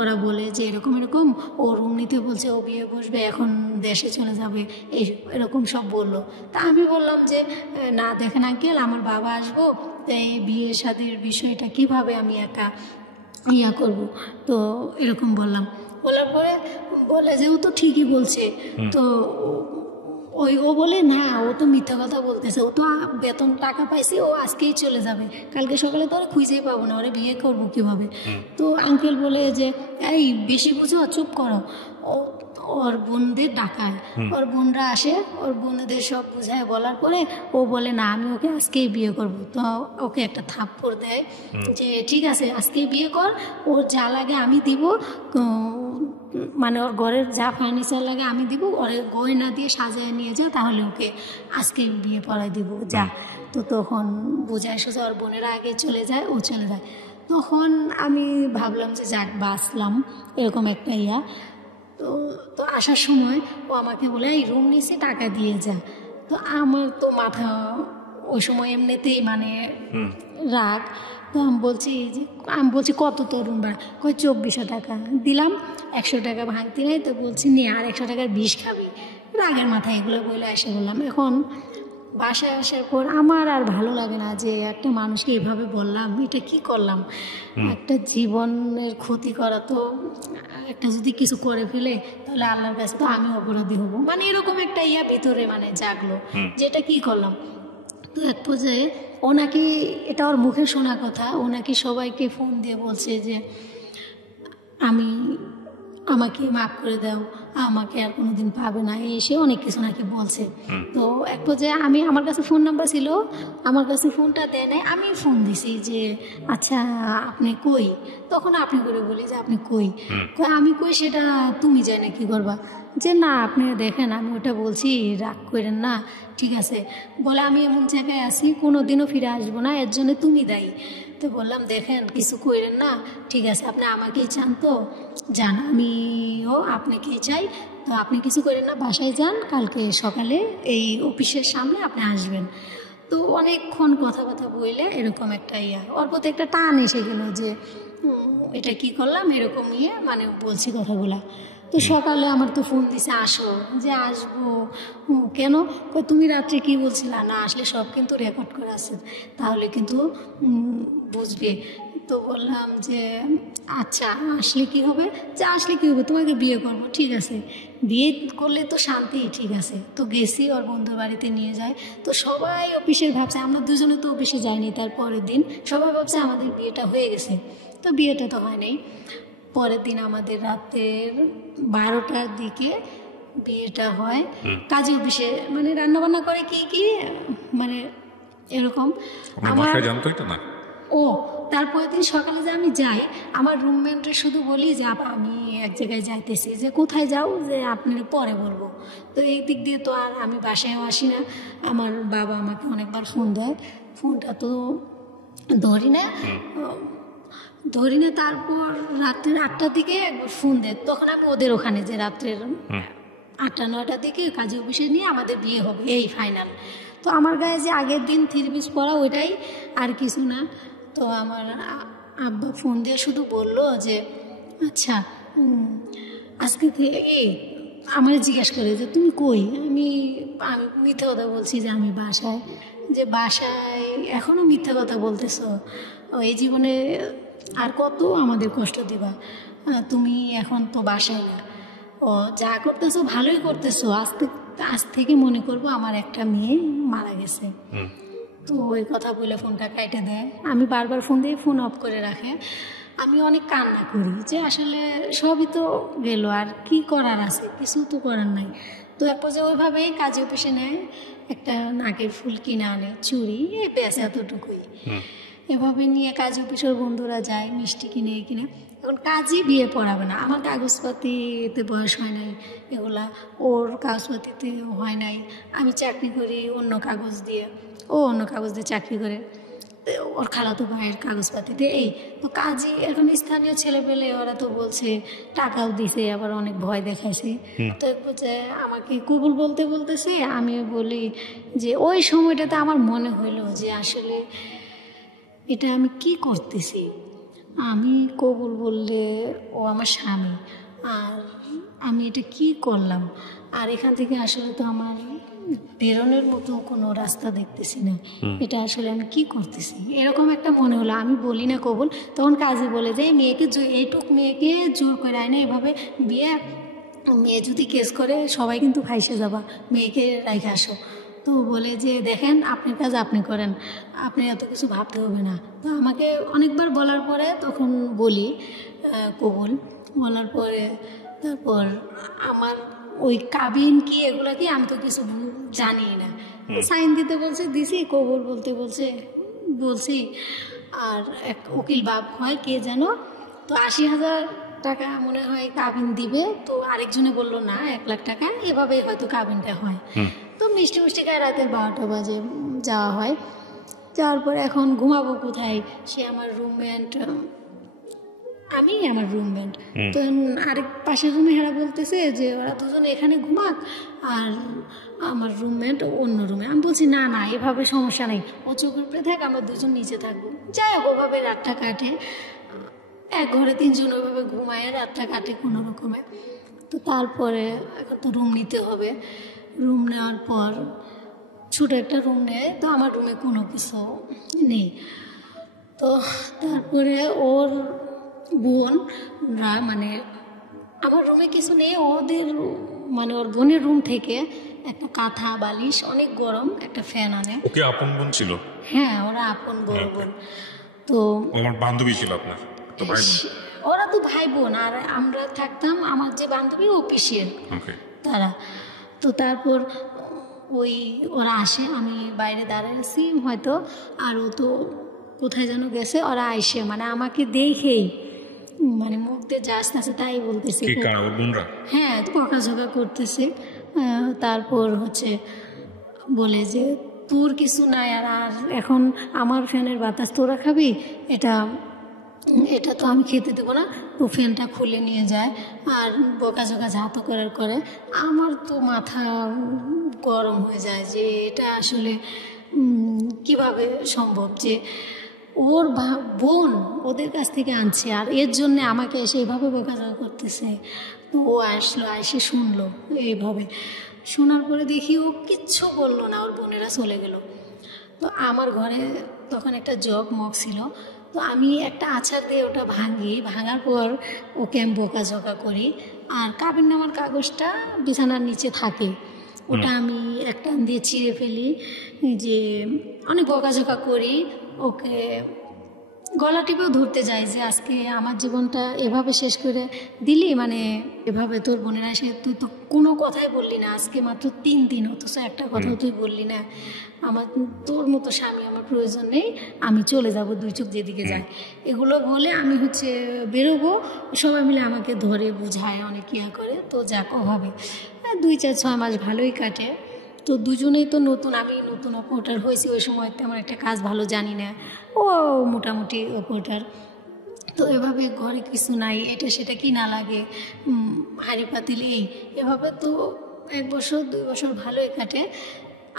ওরা বলে যে এরকম এরকম, ও রুম নিতে বলছে, ও বিয়ে বসবে, এখন দেশে চলে যাবে, এরকম সব বললো। তা আমি বললাম যে না দেখেন আঙ্কেল, আমার বাবা আসবো, এই বিয়ে শাদীর বিষয়টা কিভাবে আমি একা করব। তো এরকম বললাম, বলার পরে বলে যে ও তো ঠিকই বলছে। তো ও বলে না, ও তো মিথ্যা কথা বলতেছে, ও তো বেতন টাকা পাইছে, ও আজকেই চলে যাবে, কালকে সকালে তো ওরা খুঁজেই পাবো না, ওরা বিয়ে করবো কীভাবে? তো আঙ্কেল বলে যে এই বেশি বুঝো, চুপ করো। ওর বোনদের ডাকায়, ওর বোনরা আসে, ওর বোনদের সব বুঝায় বলার পরে ও বলে না আমি ওকে আজকেই বিয়ে করব। তো ওকে একটা থাপ্পড় দেয় যে ঠিক আছে আজকেই বিয়ে কর, ওর যা লাগে আমি দিব, মানে ওর ঘরের যা ফার্নিচার লাগে আমি দিব, ওর গয়না দিয়ে সাজিয়ে নিয়ে যা, তাহলে ওকে আজকে বিয়ে পড়াই দিব যা। তো তখন বোঝায় সোজা ওর বোনেরা আগে চলে যায়, ও চলে যায়। তখন আমি ভাবলাম যে যাক বাঁচলাম, এরকম একটা ইয়া। তো আসার সময় ও আমাকে বলে এই রুম নিচে টাকা দিয়ে যা। তো আমার তো মাথা ওই সময় এমনিতেই মানে রাগ, তো আমি বলছি কত তরুণ ভাড়া, কয় 2400 টাকা দিলাম, 100 টাকা ভাঙতি নেই। তো বলছি নিয়ে আর 100 টাকার বিষ খাবি, রাগের মাথায় এগুলো বলে এসে বললাম। এখন বাসায় আসার পর আমার আর ভালো লাগে না যে একটা মানুষকে এভাবে বললাম, এটা কি করলাম, একটা জীবনের ক্ষতি করা। তো একটা যদি কিছু করে ফেলে তাহলে আল্লাহর কাছে তো আমি অপরাধী হব, মানে এরকম একটা ভিতরে মানে জাগলো যেটা কি করলাম। তো এক পর্যায়ে ও নাকি, এটা ওর মুখে শোনা কথা, ও নাকি সবাইকে ফোন দিয়ে বলছে যে আমাকে মাফ করে দাও, আমাকে আর কোনোদিন পাবে না, এসে অনেক কিছু নাকি বলছে। তো এক পর্যায়ে আমার কাছে ফোন নাম্বার ছিল, আমার কাছে ফোনটা দেয় নাই, আমি ফোন দিছি যে আচ্ছা আপনি কই, তখন আপনি করে বলি যে আপনি কই, আমি কই সেটা তুমি জানে কি করবা, যে না আপনি দেখেন আমি ওটা বলছি, রাগ করেন না, ঠিক আছে। বলে আমি এমন জায়গায় আছি কোনোদিনও ফিরে আসবো না, এর জন্য তুমি দায়ী। তো বললাম দেখেন কিছু করেন না, ঠিক আছে আপনি আমাকেই চান তো যান, আমিও আপনাকেই চাই, তো আপনি কিছু করেন না, বাসায় যান, কালকে সকালে এই অফিসের সামনে আপনি আসবেন। তো অনেকক্ষণ কথা বললে এরকম একটা ওর প্রতি একটা টান এসে গেল যে এটা কি করলাম, এরকম মানে বলছি কথাগুলা। তো সকালে আমার তো ফোন দিছে আসো, যে আসবো কেন, তুমি রাত্রে কি বলছিলা, না আসলে সব কিন্তু রেকর্ড করা আছে, তাহলে কিন্তু বুঝবে। তো বললাম যে আচ্ছা আসলে কি হবে, যে আসলে কি হবে, তোমাকে বিয়ে করবো, ঠিক আছে বিয়ে করলে তো শান্তি, ঠিক আছে। তো গেছি ওর বন্ধুর বাড়িতে নিয়ে যায়, তো সবাই অফিসের ভাবছে, আমরা দুজনে তো অফিসে যাইনি, তার পরের দিন সবাই ভাবছে আমাদের বিয়েটা হয়ে গেছে, তো বিয়েটা তো হয় নাই। পরের দিন আমাদের রাতের 12টার দিকে বিয়েটা হয়, কাজী অফিসে মানে রান্নাবান্না করে কি মানে এরকম। আমার জানতো এটা না। তারপরের দিন সকালে যে আমি যাই, আমার রুমমেটে শুধু বলি যে আমি এক জায়গায় যাইতেছি, যে কোথায় যাও, যে আপনার পরে বলবো। তো এই দিক দিয়ে তো আর আমি বাসায়ও আসি না, আমার বাবা আমাকে অনেকবার ফোন দেয়, ফোনটা তো ধরি না। তারপর রাত্রের 8টার দিকে একবার ফোন দেয়, তখন আমি ওদের ওখানে, যে রাত্রের 8টা-9টার দিকে কাজী অফিসে নিয়ে আমাদের বিয়ে হবে, এই ফাইনাল। তো আমার গায়ে যে আগের দিন 3 পিস পরা ওইটাই, আর কিছু না। তো আমার আব্বা ফোন দিয়ে শুধু বলল যে আচ্ছা আজকে আমার জিজ্ঞেস করে যে তুমি কই, আমি মিথ্যে কথা বলছি যে আমি বাসায়, যে বাসায় এখনও মিথ্যে কথা বলতেছো, এই জীবনে আর কত আমাদের কষ্ট দিবা, তুমি এখন তো বাসায় না, যা করতেছো ভালোই করতেছো, আজ থেকে মনে করবো আমার একটা মেয়ে মারা গেছে। তো ওই কথা বলে ফোনটা কেটে দেয়, আমি বারবার ফোন দিয়ে ফোন অফ করে রাখে। আমি অনেক কান্না করি যে আসলে সবই তো গেল, আর কি করার আছে, কিছু তো করার নাই। তো এক পর্যায়ে ওইভাবেই কাজী অফিসে নেয়, একটা নাকের ফুল কিনে আনে, চুড়ি, পেঁচে এতটুকুই, এভাবে নিয়ে কাজী অফিসের বন্ধুরা যায় মিষ্টি কিনে। এখন কাজই বিয়ে পড়াবে না, আমার কাগজপাতিতে বয়স হয় নাই, এগুলা ওর কাগজপাতিতে হয় নাই, আমি চাকরি করি অন্য কাগজ দিয়ে, ও অন্য কাগজ দিয়ে চাকরি করে, ওর খালাতো ভাইয়ের কাগজপাতিতে। তো কাজী এখন স্থানীয় ছেলে পেলে ওরা তো বলছে, টাকাও দিছে, আবার অনেক ভয় দেখাইছে। তো আমাকে কবুল বলতেছে, আমি বলি যে ওই সময়টাতে আমার মনে হইলো যে আসলে এটা আমি কি করতেছি, আমি কবুল বললে ও আমার স্বামী, আর আমি এটা কি করলাম, আর এখান থেকে আসলে তো আমার বেরোনোর মতো কোনো রাস্তা দেখতেছি না, এটা আসলে আমি কি করতেছি, এরকম একটা মনে হলো। আমি বলি না কবুল, তখন কাজী বলে যে এইটুক মেয়েকে জোর করে আয় না, এভাবে বিয়ে, মেয়ে যদি কেস করে সবাই কিন্তু ফাইসে যাবা, মেয়েকে রেখে আসো। তো বলে যে দেখেন আপনার কাজ আপনি করেন, আপনি এত কিছু ভাবতে হবে না। তো আমাকে অনেকবার বলার পরে তখন বলি কবুল, বলার পরে তারপর আমার ওই কাবিন কি এগুলো কি আমি তো কিছু জানি না, সাইন দিতে বলছে, দিছি, কবুল বলতে বলছি। আর এক উকিল বাপ হয় কে যেন, তো 80,000 টাকা মনে হয় কাবিন দিবে, তো আরেকজনে বললো না 1 লাখ টাকা, এভাবে হয়তো কাবিনটা হয়। তো মিষ্টি খায় রাতের 12টা বাজে যাওয়া হয়। যাওয়ার পর এখন ঘুমাবো কোথায়, সে আমার রুমমেট আমি আমার রুমমেট। তো আরেক পাশের রুমে হেরা বলতেছে যে ওরা দুজন এখানে ঘুমাক আর আমার রুমমেট অন্য রুমে। আমি বলছি না না, এভাবে সমস্যা নেই, ও চোখের উপরে থাক, আমরা দুজন নিচে থাকবো। যাই হোক, ওভাবে রাতটা কাটে, এক ঘরে তিনজন ওইভাবে ঘুমায়, রাতটা কাটে কোনো রকমে। তো তারপরে এখন তো রুম নিতে হবে। রুম নেওয়ার পর ছোটো একটা রুম নেয়, তো আমার রুমে কোনো কিছু নেই। তো তারপরে ওর বোনরা, মানে আমার রুমে কিছু নেই, ওদের মানে ওর বোনের রুম থেকে একটা কাঁথা, বালিশ, অনেক গরম একটা ফ্যান আনে। ওকে আপন বোন ছিল? হ্যাঁ, ওরা আপন বড় বোন। তো আমার বান্ধবী ছিল আপনার তো ভাই বোন? ওরা তো ভাই বোন, আর আমরা থাকতাম, আমার যে বান্ধবী ও পিসির তারা। তো তারপর ওরা আসে, আমি বাইরে দাঁড়িয়ে আছি হয়তো, আর ও তো কোথায় যেন গেছে। ওরা আইসে মানে আমাকে দেখেই মানে মুখ দিয়ে যা আসতেছে তাই বলতেছে। হ্যাঁ, বকাঝকা করতেছে। তারপর বলে যে তোর কিছু নাই, আর এখন আমার ফ্যানের বাতাস তোরা খাবি, এটা তো আমি খেতে দেবো না। তো ফ্যানটা খুলে নিয়ে যায় আর বকাঝকা ঝাঁতো করে। আমার তো মাথা গরম হয়ে যায় যে এটা আসলে কিভাবে সম্ভব যে ওর বোন ওদের কাছ থেকে আনছে আর এর জন্য আমাকে এসে এভাবে বকাঝকা করতেছে। তো ও আসলো, এসে শুনলো। এইভাবে শোনার পরে দেখি ও কিচ্ছু বললো না, ওর বোনেরা চলে গেল। তো আমার ঘরে তখন একটা জগ মগ ছিল, তো আমি একটা আচার দিয়ে ওটা ভাঙার পর ওকে আমি বকাঝকা করি। আর কাবিননামার কাগজটা বিছানার নিচে থাকে, ওটা আমি একটা দিয়ে ছিঁড়ে ফেলি, যে অনেক বকাঝকা করি। ওকে গলা টিপেও ধরতে যাই যে আজকে আমার জীবনটা এভাবে শেষ করে দিলি, মানে এভাবে তোর বোনেরা এসে তুই তো কোনো কথাই বললি না, আজকে মাত্র 3 দিন, অথচ একটা কথাও তুই বললি না। আমার তোর মতো স্বামী আমার প্রয়োজন নেই, আমি চলে যাব, 2 চোখ যেদিকে যায়। এগুলো বলে আমি বেরোবো, সবাই মিলে আমাকে ধরে বুঝায়, অনেক ইয়া করে। তো যাক, ওভাবে 2-4-6 মাস ভালোই কাটে। তো দুজনেই তো নতুন, আমি নতুন অপারেটর হয়েছি, ওই সময় তেমন একটা কাজ ভালো জানি না, ও মোটামুটি অপারেটর। তো এভাবে ঘরে কিছু নাই, এটা সেটা কি না লাগে, হাঁড়ি পাতিল এভাবে তো 1 বছর 2 বছর ভালোই কাটে।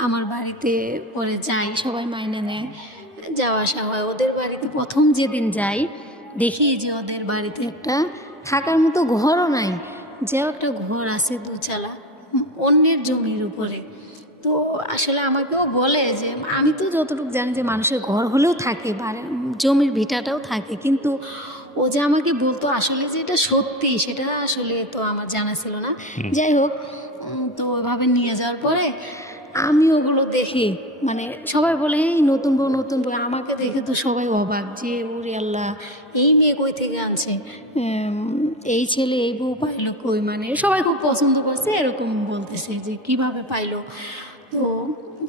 আমার বাড়িতে পরে যাই, সবাই মাইনে নেয়, যাওয়া আসা হয়। ওদের বাড়িতে প্রথম যেদিন যাই দেখি যে ওদের বাড়িতে একটা থাকার মতো ঘরও নাই, যে একটা ঘর আছে 2 চালা অন্যের জমির উপরে। তো আসলে আমাকেও বলে যে আমি তো যতটুকু জানি যে মানুষের ঘর হলেও থাকে, জমির ভিটাটাও থাকে, কিন্তু ও যে আমাকে বলতো আসলে যে এটা সত্যি সেটা আসলে তো আমার জানা ছিল না। যাই হোক, তো ওইভাবে নিয়ে যাওয়ার পরে আমি ওগুলো দেখি, মানে সবাই বলে এই নতুন বউ, আমাকে দেখে তো সবাই অবাক যে ওরে আল্লাহ, এই মেয়ে কই থেকে আনছে, এই ছেলে এই বউ পাইলো কই, মানে সবাই খুব পছন্দ করছে এরকম বলতেছে যে কিভাবে পাইলো। তো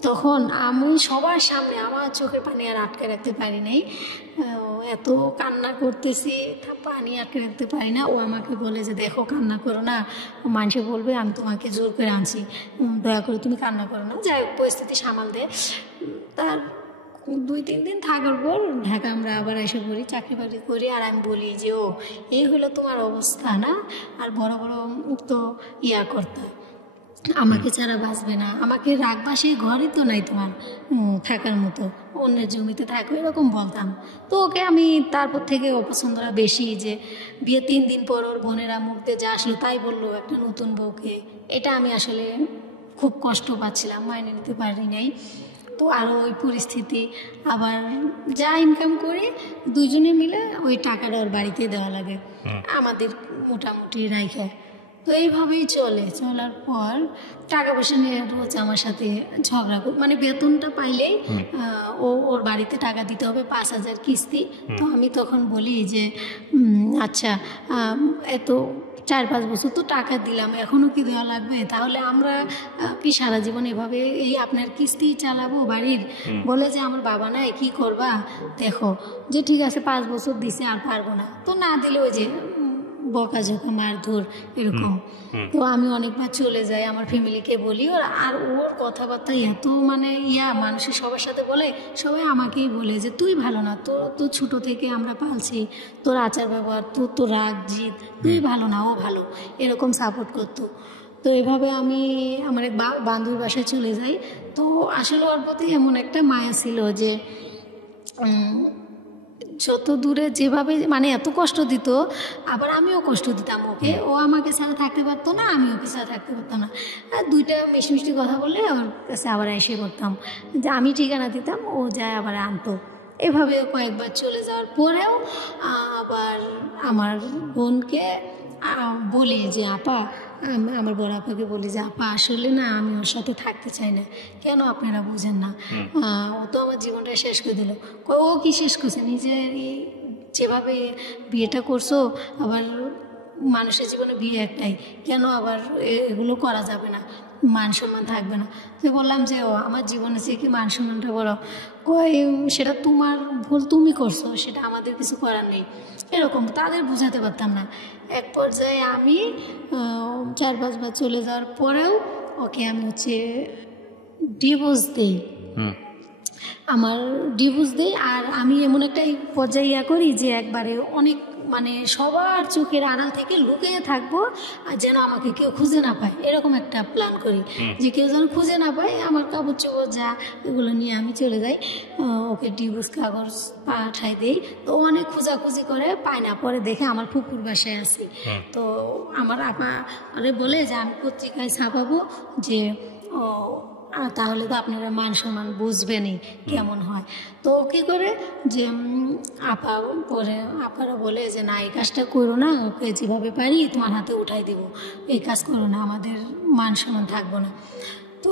তখন আমি সবার সামনে আমার চোখের পানি আর আটকে রাখতে পারি নাই, এত কান্না করতেছি, পানি আটকে রাখতে পারি না। ও আমাকে বলে যে দেখো কান্না করো না, মানুষে বলবে আমি তোমাকে জোর করে আনছি, দয়া করে তুমি কান্না করো না। যাই হোক, পরিস্থিতি সামাল দেয়। তার 2-3 দিন থাকার পর ঢাকা আমরা আবার এসে পড়ি, চাকরি বাকরি করি। আর আমি বলি যে ও এই হলো তোমার অবস্থা না, আর বড় তো ইয়া করতে, আমাকে ছাড়া বাঁচবে না, আমাকে রাখবা, সেই ঘরই তো নাই তোমার থাকার মতো, অন্যের জমিতে থাকো, এরকম বলতাম। তো ওকে আমি তারপর থেকে অপছন্দরা বেশি, যে বিয়ে 3 দিন পর ওর বোনেরা মুখ দিয়ে যা আসলো তাই বললো একটা নতুন বউকে, এটা আমি আসলে খুব কষ্ট পাচ্ছিলাম, মাইনে নিতে পারি নাই। তো আরও ওই পরিস্থিতি, আবার যা ইনকাম করি 2জনে মিলে ওই টাকাটা ওর বাড়িতে দেওয়া লাগে, আমাদের মোটামুটি রাইখে। তো এইভাবেই চলার পর টাকা পয়সা নিয়ে রোজ আমার সাথে ঝগড়া, মানে বেতনটা পাইলেই ওর বাড়িতে টাকা দিতে হবে 5,000 কিস্তি। তো আমি তখন বলি যে আচ্ছা, এত 4-5 বছর তো টাকা দিলাম, এখনও কি দেওয়া লাগবে? তাহলে আমরা কি সারা জীবন এভাবে এই আপনার কিস্তি চালাবো বাড়ির? বলে যে আমার বাবা নাই, কি করবা দেখো, যে ঠিক আছে 5 বছর দিছে আর পারবো না। তো না দিলে ওই যে বকাঝোকা মারধর এরকম। তো আমি অনেকবার চলে যাই, আমার ফ্যামিলিকে বলি, আর ওর কথাবার্তা এত মানে মানুষের সবার সাথে বলে, সবাই আমাকেই বলে যে তুই ভালো না, তো ছোটো থেকে আমরা পালছি, তোর আচার ব্যবহার, তো রাগ জিদ, তুই ভালো না, ও ভালো, এরকম সাপোর্ট করতো। তো এভাবে আমি আমার এক বান্ধবীর বাসায় চলে যাই। তো আসলে ওর প্রতি এমন একটা মায়া ছিল যে যত দূরে যেভাবে মানে এত কষ্ট দিত, আবার আমিও কষ্ট দিতাম ওকে। ও আমাকে ছাড়া থাকতে পারতো না, আমি ওকে ছাড়া থাকতে পারতাম না। আর দুইটা মিষ্টি মিষ্টি কথা বলে ওর কাছে আবার এসে করতাম যে আমি ঠিকানা দিতাম, ও যায় আবার আনতো। এভাবে কয়েকবার চলে যাওয়ার পরেও আবার আমার বোনকে বলি যে আপা, আমার বড় আপাকে বলি যে আপা আসলে না আমি ওর সাথে থাকতে চাই না, কেন আপনারা বুঝেন না, ও তো আমার জীবনটা শেষ করে দিল। ও কি শেষ করছে, নিজের যেভাবে বিয়েটা করছো, আবার মানুষের জীবনে বিয়ে একটাই, কেন আবার এগুলো করা যাবে না, মান সম্মান থাকবে না। তো বললাম যে ও আমার জীবনে যে কি মান সম্মানটা বড়, সেটা তোমার ভুল, তুমি করছো, সেটা আমাদের কিছু করার নেই, এরকম তাদের বোঝাতে পারতাম না। এক পর্যায়ে আমি 4-5 বার চলে যাওয়ার পরেও ওকে আমি ডিভোর্স দিই, আমার ডিভোর্স দিই। আর আমি এমন একটা পর্যায়ে করি যে একবারে অনেক মানে সবার চোখের আড়াল থেকে লুকিয়ে থাকবো, আর যেন আমাকে কেউ খুঁজে না পায়, এরকম একটা প্ল্যান করি যে কেউ যেন খুঁজে না পায়। আমার কাপড় চোপড় যা এগুলো নিয়ে আমি চলে যাই, ওকে ডিভোর্স কাগজ পাঠাই দিই। তো অনেক খোঁজাখুঁজি করে পায় না, পরে দেখে আমার ফুপুর বাসায় আসি। তো আমার আপা বলে যে আমি পত্রিকায় ছাপাবো যে তাহলে তো আপনারা মান সম্মান বুঝবেনই কেমন হয়। তো কী করে যে আপারা বলে যে না এই কাজটা করো না, ওকে যেভাবে পারি তোমার হাতে উঠাই দেব, এই কাজ করো না, আমাদের মান সম্মান থাকবো না। তো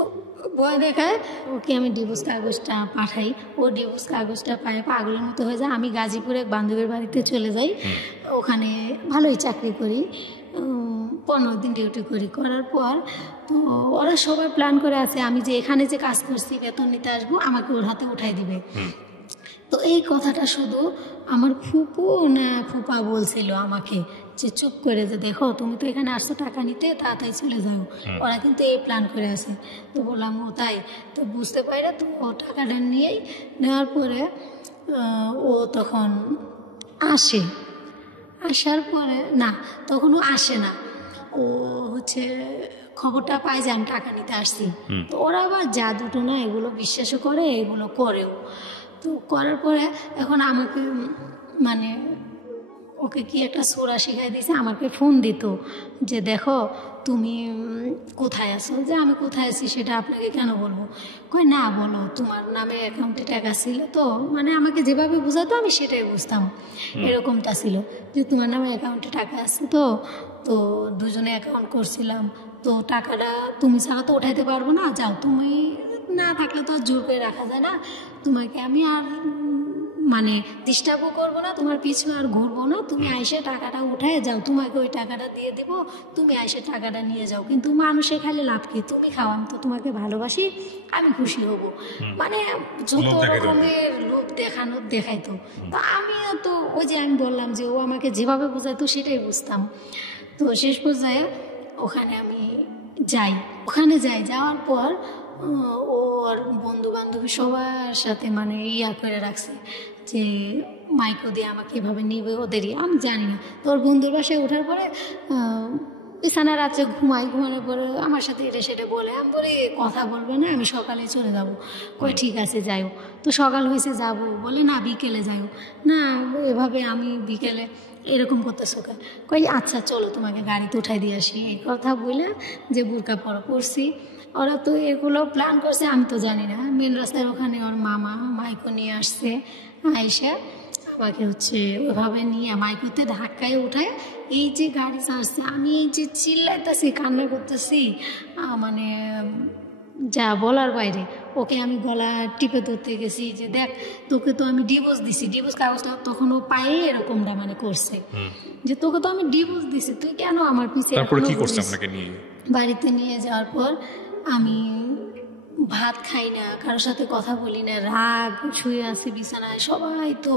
ভয় দেখায় ওকে আমি ডিভোর্স কাগজটা পাঠাই, ও ডিভোর্স কাগজটা পায় পাগলের মতো হয়ে যায়। আমি গাজীপুরে এক বান্ধবীর বাড়িতে চলে যাই, ওখানে ভালোই চাকরি করি, 15 দিন ডিউটি করার পর তো ওরা সবাই প্ল্যান করে আছে আমি যে এখানে যে কাজ করছি বেতন নিতে আসবো, আমাকে ওর হাতে উঠাই দিবে। তো এই কথাটা শুধু আমার ফুপু না ফুপা বলছিল আমাকে যে চুপ করে, যে দেখো তুমি তো এখানে আসছো টাকা নিতে, তাড়াতাড়ি চলে যাও, ওরা কিন্তু এই প্ল্যান করে আছে। তো বললাম ও তাই, তো বুঝতে পারি না। তো ও টাকাটা নেওয়ার পরে ও তখন আসার পরে না, তখন ও আসে না, ও খবরটা পায় যে আমি টাকা নিতে আসছি। তো ওরা আবার জাদুটো না এগুলো বিশ্বাসও করে, এগুলো করেও। তো করার পরে এখন আমাকে মানে ওকে কি একটা সোরা শিখাই দিয়েছে, আমাকে ফোন দিত যে দেখো তুমি কোথায় আছো, যে আমি কোথায় আছি সেটা আপনাকে কেন বলবো, কই না বলো, তোমার নামে অ্যাকাউন্টে টাকা ছিল, তো মানে আমাকে যেভাবে বোঝাতো আমি সেটাই বুঝতাম, এরকমটা ছিল যে তোমার নামে অ্যাকাউন্টে টাকা আছে, তো দুজনে অ্যাকাউন্ট করছিলাম, তো টাকাটা তুমি ছাড়া তো উঠাইতে পারবো না, যাও, তুমি না থাকলে তো আর জোর করে রাখা যায় না, তোমাকে আমি আর মানে ডিস্টার্বও করবো না, তোমার পিছু আর ঘুরবো না, তুমি আইসে টাকাটা উঠায় যাও, তোমাকে ওই টাকাটা দিয়ে দেবো, তুমি আইসে টাকাটা নিয়ে যাও, কিন্তু মানুষের খালি লাভ কি, তুমি খাও, আমি তো তোমাকে ভালোবাসি, আমি খুশি হব, মানে যত রকমের লোভ দেখাইতো। তো আমিও তো ওই যে আমি বললাম যে ও আমাকে যেভাবে বোঝাইতো সেটাই বুঝতাম। তো শেষ পর্যায়ে ওখানে যাওয়ার পর ওর বন্ধু বান্ধবী সবার সাথে মানে করে রাখছে যে মাইকো দিয়ে আমাকে এভাবে নিবে, ওদেরই আমি জানি না। তো ওর বন্ধুর বাসায় ওঠার পরে বিছানা রাত্রে ঘুমানোর পরে আমার সাথে এটা সেটা বলে, আমি বলি কথা বলবে না, আমি সকালে চলে যাব, কই ঠিক আছে যাইও। তো সকাল হয়েছে যাব, বলে না বিকেলে যাইও, না এভাবে আমি বিকেলে এরকম করতেছো কই আচ্ছা চলো তোমাকে গাড়িতে উঠাই দিয়ে আসি, এই কথা বলে যে বোরকা পরছি। ওরা তো এগুলো প্ল্যান করছে, আমি তো জানি না। মেন রাস্তার ওখানে ওর মাইকো নিয়ে আসছে, আইসা আমাকে ওইভাবে নিয়ে মাইকোতে ধাক্কায় উঠায় এই যে গাড়ি চালাচ্ছে, আমি এই যে চিল্লাইতেছি কান্না করতেছি, মানে যা বলার বাইরে। ওকে আমি গলা টিপে ধরতে গেছি যে দেখ তোকে তো আমি ডিভোর্স দিছি, ডিভোর্স কাগজটা তখন ও পায়ে এরকমটা মানে করছে যে তোকে তো আমি ডিভোর্স দিছি, তুই কেন আমার পিছিয়ে। তারপরে কি করছে আপনাকে নিয়ে? বাড়িতে নিয়ে যাওয়ার পর আমি ভাত খাই না, কারোর সাথে কথা বলি না, রাগ, শুয়ে আছি বিছানায়। সবাই তো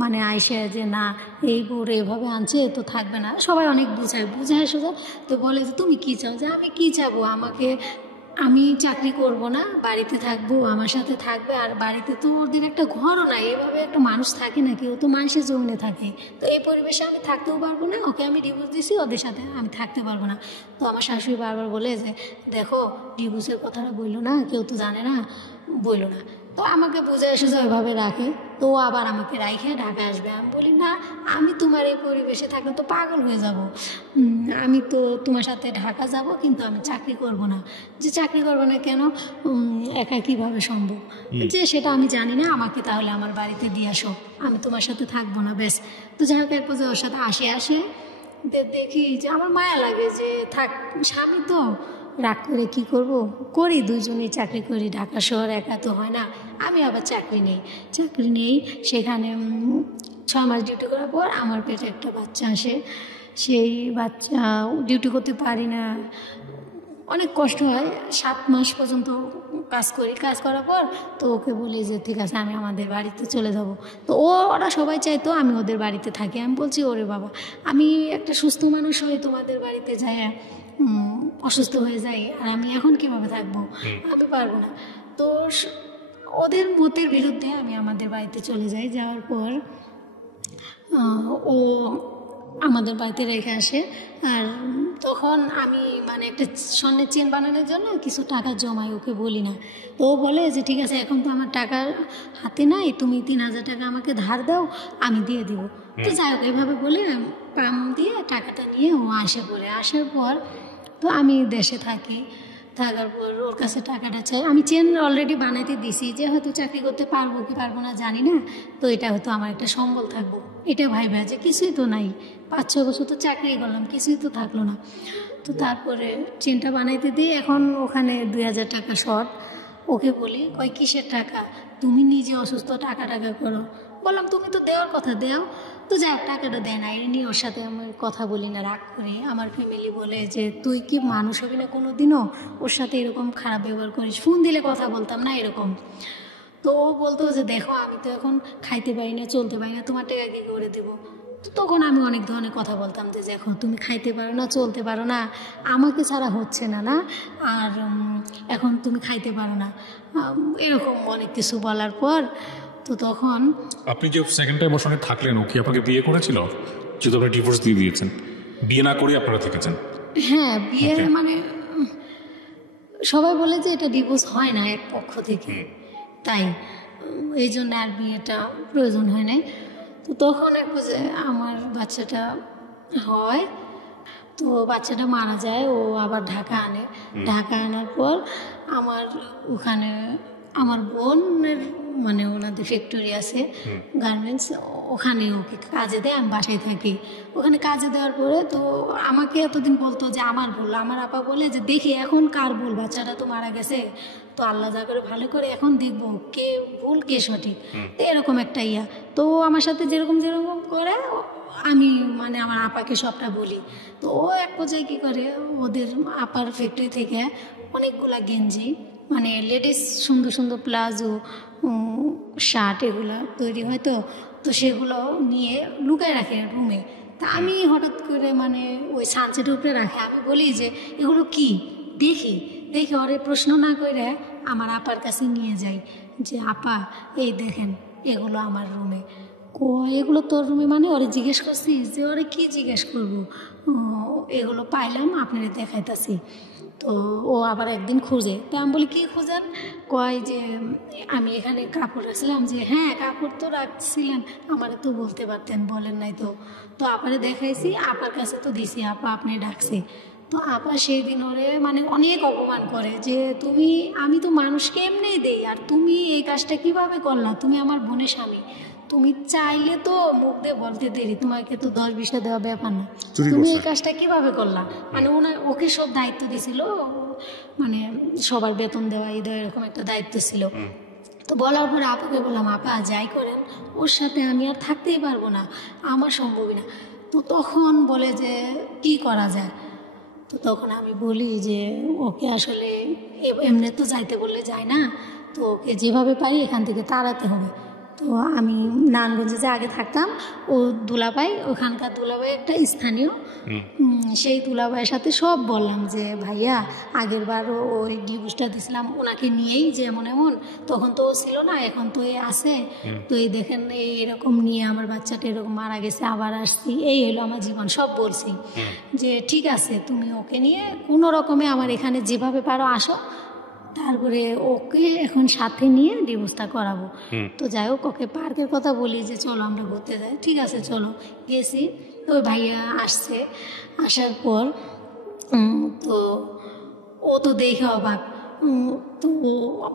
মানে আইসে যে না এই বউরে এভাবে আনছে তো থাকবে না, সবাই অনেক বুঝায় সোজা। তো বলে যে তুমি কী চাও? যে আমি কী চাবো, আমি চাকরি করব না, বাড়িতে থাকবো, আমার সাথে থাকবে। আর বাড়িতে তো ওদের একটা ঘরও নাই, এভাবে একটা মানুষ থাকে নাকি? ও তো মানুষের জমিনে থাকে। তো এই পরিবেশে আমি থাকতেও পারবো না, ওকে আমি ডিভোর্স দিছি, ওদের সাথে আমি থাকতে পারবো না। তো আমার শাশুড়ি বারবার বলে যে দেখো ডিভোর্সের কথাটা বললো না, কেউ তো জানে না, বললো না। তো আমাকে বুঝে এসে যে ওইভাবে রাখে, তো আবার আমাকে রাইখে ঢাকায় আসবে। আমি বলি না, আমি তোমার এই পরিবেশে থাকলে তো পাগল হয়ে যাব। আমি তো তোমার সাথে ঢাকা যাব, কিন্তু আমি চাকরি করব না। যে চাকরি করবো না কেন? একা কীভাবে সম্ভব? যে সেটা আমি জানি না, আমাকে তাহলে আমার বাড়িতে দিয়ে আসো, আমি তোমার সাথে থাকবো না, ব্যাস। তো যাই হোক, এরপর যে ওর সাথে আসে দেখি যে আমার মায়া লাগে যে থাক, স্বামী তো, রাগ করে কী করবো? করি, দুজনেই চাকরি করি, ঢাকা শহর একা তো হয় না। আমি আবার চাকরি নেই সেখানে 6 মাস ডিউটি করার পর আমার পেটে একটা বাচ্চা আসে। সেই বাচ্চা ডিউটি করতে পারি না, অনেক কষ্ট হয়। 7 মাস পর্যন্ত কাজ করার পর তো ওকে বলি যে ঠিক আছে আমি আমাদের বাড়িতে চলে যাব। তো ওরা সবাই চাইতো আমি ওদের বাড়িতে থাকি। আমি বলছি ওরে বাবা, আমি একটা সুস্থ মানুষ হয়ে তোমাদের বাড়িতে যাই অসুস্থ হয়ে যাই, আর আমি এখন কীভাবে থাকবো? আমি পারবো না। তো ওদের মতের বিরুদ্ধে আমি আমাদের বাড়িতে চলে যাই। যাওয়ার পর ও আমাদের বাড়িতে রেখে আসে। আর তখন আমি মানে একটা স্বর্ণের চেন বানানোর জন্য কিছু টাকা জমাই, ওকে বলি না। তো ও বলে যে ঠিক আছে এখন তো আমার টাকার হাতে নাই, তুমি 3000 টাকা আমাকে ধার দাও, আমি দিয়ে দিব। তো যাই হোক, এইভাবে বলে পাম দিয়ে টাকাটা নিয়ে ও আসার পর তো আমি দেশে থাকার পর ওর কাছে টাকাটা চাই। আমি চেন অলরেডি বানাইতে দিছি, যে হয়তো চাকরি করতে পারবো কি পারবো না জানি না, তো এটা হয়তো আমার একটা সম্বল থাকবো, এটা ভাইবা যে কিছুই তো নাই, 5-6 বছর তো চাকরি করলাম, কিছুই তো থাকলো না। তো তারপরে চেনটা বানাইতে দিই, এখন ওখানে 2000 টাকা শর্ট। ওকে বলি, কয় কিসের টাকা? তুমি নিজে অসুস্থ, টাকা করো। বললাম তুমি তো দেওয়ার কথা দেও। তো যাই টাকাটা দেয় না, এটা নিয়ে ওর সাথে আমি কথা বলি না, রাগ করি। আমার ফ্যামিলি বলে যে তুই কি মানুষ হবি না কোনো দিনও, ওর সাথে এরকম খারাপ ব্যবহার করিস। ফোন দিলে কথা বলতাম না এরকম। তো ও বলতো যে দেখো আমি তো এখন খাইতে পারি না, চলতে পারি না, তোমার টাকা কি করে দেবো? তো তখন আমি অনেক ধরনের কথা বলতাম যে দেখো তুমি খাইতে পারো না, চলতে পারো না, আমাকে ছাড়া হচ্ছে না, আর এখন তুমি খাইতে পারো না, এরকম অনেক কিছু বলার পর তো তখন আপনি যে সেকেন্ড টাইম ওর সঙ্গে থাকলেন, ও কি আপনাকে বিয়ে করেছিল? যেহেতু আপনি ডিভোর্স দিয়ে দিয়েছেন, বিয়ে না করে আপনারা থেকেছেন। হ্যাঁ, বিয়ে মানে সবাই বলে যে এটা ডিভোর্স হয় না এক পক্ষ থেকে, তাই এই জন্য আর বিয়েটা প্রয়োজন হয় নাই। তো তখন একবার যে আমার বাচ্চাটা হয়, তো বাচ্চাটা মারা যায়, ও আবার ঢাকা আনার পর আমার ওখানে আমার বোনের মানে ওনাদের ফ্যাক্টরি আছে গার্মেন্টস, ওখানে ওকে কাজে দেয়, আমি বাসায় থাকি। ওখানে কাজে দেওয়ার পরে তো আমাকে এতদিন বলতো যে আমার ভুল। আমার আপা বলে যে দেখি এখন কার ভুল, বাচ্চাটা তো মারা গেছে, তো আল্লাহ যা করে ভালো করে এখন দেখবো কে ভুল কে সঠিক। তো এরকম একটা তো আমার সাথে যেরকম করে আমি মানে আমার আপাকে সবটা বলি। তো ও এক পর্যায়ে কী করে, ওদের আপার ফ্যাক্টরি থেকে অনেকগুলা গেঞ্জি মানে লেডিস সুন্দর সুন্দর প্লাজো শার্ট এগুলো তৈরি হয়, তো সেগুলো নিয়ে লুকায় রাখে রুমে। তা আমি হঠাৎ করে মানে ওই সানসেটের উপরে রাখে, আমি বলি যে এগুলো কি দেখি ওরে প্রশ্ন না করে আমার আপার কাছে নিয়ে যাই যে আপা এই দেখেন এগুলো আমার রুমে। এগুলো তোর রুমে? মানে ওরে জিজ্ঞেস করছিস? যে ওরে কি জিজ্ঞেস করবো, এগুলো পাইলাম আপনারে দেখাইতাছি। তো ও আবার একদিন খুঁজে, তো আমি বলি কি খুঁজেন? কয় যে আমি এখানে কাপড় রাখছিলাম। যে হ্যাঁ কাপড় তো রাখছিলেন, আমারে তো বলতে পারতেন, বলেন নাই তো। তো আপারে দেখাইছি, আপার কাছে তো দিছি, আপা আপনি ডাকছে। তো আপা সেই দিন ওরে মানে অনেক অপমান করে যে আমি তো মানুষকে এমনি দেই, আর তুমি এই কাজটা কিভাবে করলা? তুমি আমার বোনের স্বামী, তুমি চাইলে তো মুখ দিয়ে বলতে দেরি, তোমাকে তো 10-20টা দেওয়া ব্যাপার না, তুমি এই কাজটা কিভাবে করলা? মানে ওকে সব দায়িত্ব দিছিল, মানে সবার বেতন দেওয়া এরকম একটা দায়িত্ব ছিল। তো বলার পরে আপুকে বললাম আপা যাই করেন ওর সাথে আমি আর থাকতেই পারবো না, আমার সম্ভবই না। তো তখন বলে যে কি করা যায়? তো তো তখন আমি বলি যে ওকে আসলে এমনি তো যাইতে বললে যায় না, তো ওকে যেভাবে পারি এখান থেকে তাড়াতে হবে। তো আমি নারায়ণগঞ্জে যে আগে থাকতাম, ও দুলাভাই, ওখানকার দুলাভাই একটা স্থানীয়, সেই দুলাভাইয়ের সাথে সব বললাম যে ভাইয়া আগের বারও ওই ডিভোর্সটা দিয়েছিলাম ওনাকে নিয়েই, যে এমন এমন, তখন তো ও ছিল না, এখন তো এ আছে, তো এই দেখেন এরকম নিয়ে আমার বাচ্চাটা এরকম মারা গেছে, আবার আসছি, এই হলো আমার জীবন, সব বলছি যে ঠিক আছে তুমি ওকে নিয়ে কোনো রকমে আমার এখানে যেভাবে পারো আসো, তারপরে ওকে এখন সাথে নিয়ে ডিভোর্সটা করাবো। তো যাই হোক, ওকে পার্কের কথা বলি যে চলো আমরা ঘুরতে যাই, ঠিক আছে চলো, গেছি। তো ওই ভাইয়া আসছে, আসার পর তো ও তো দেখে অবাক, তো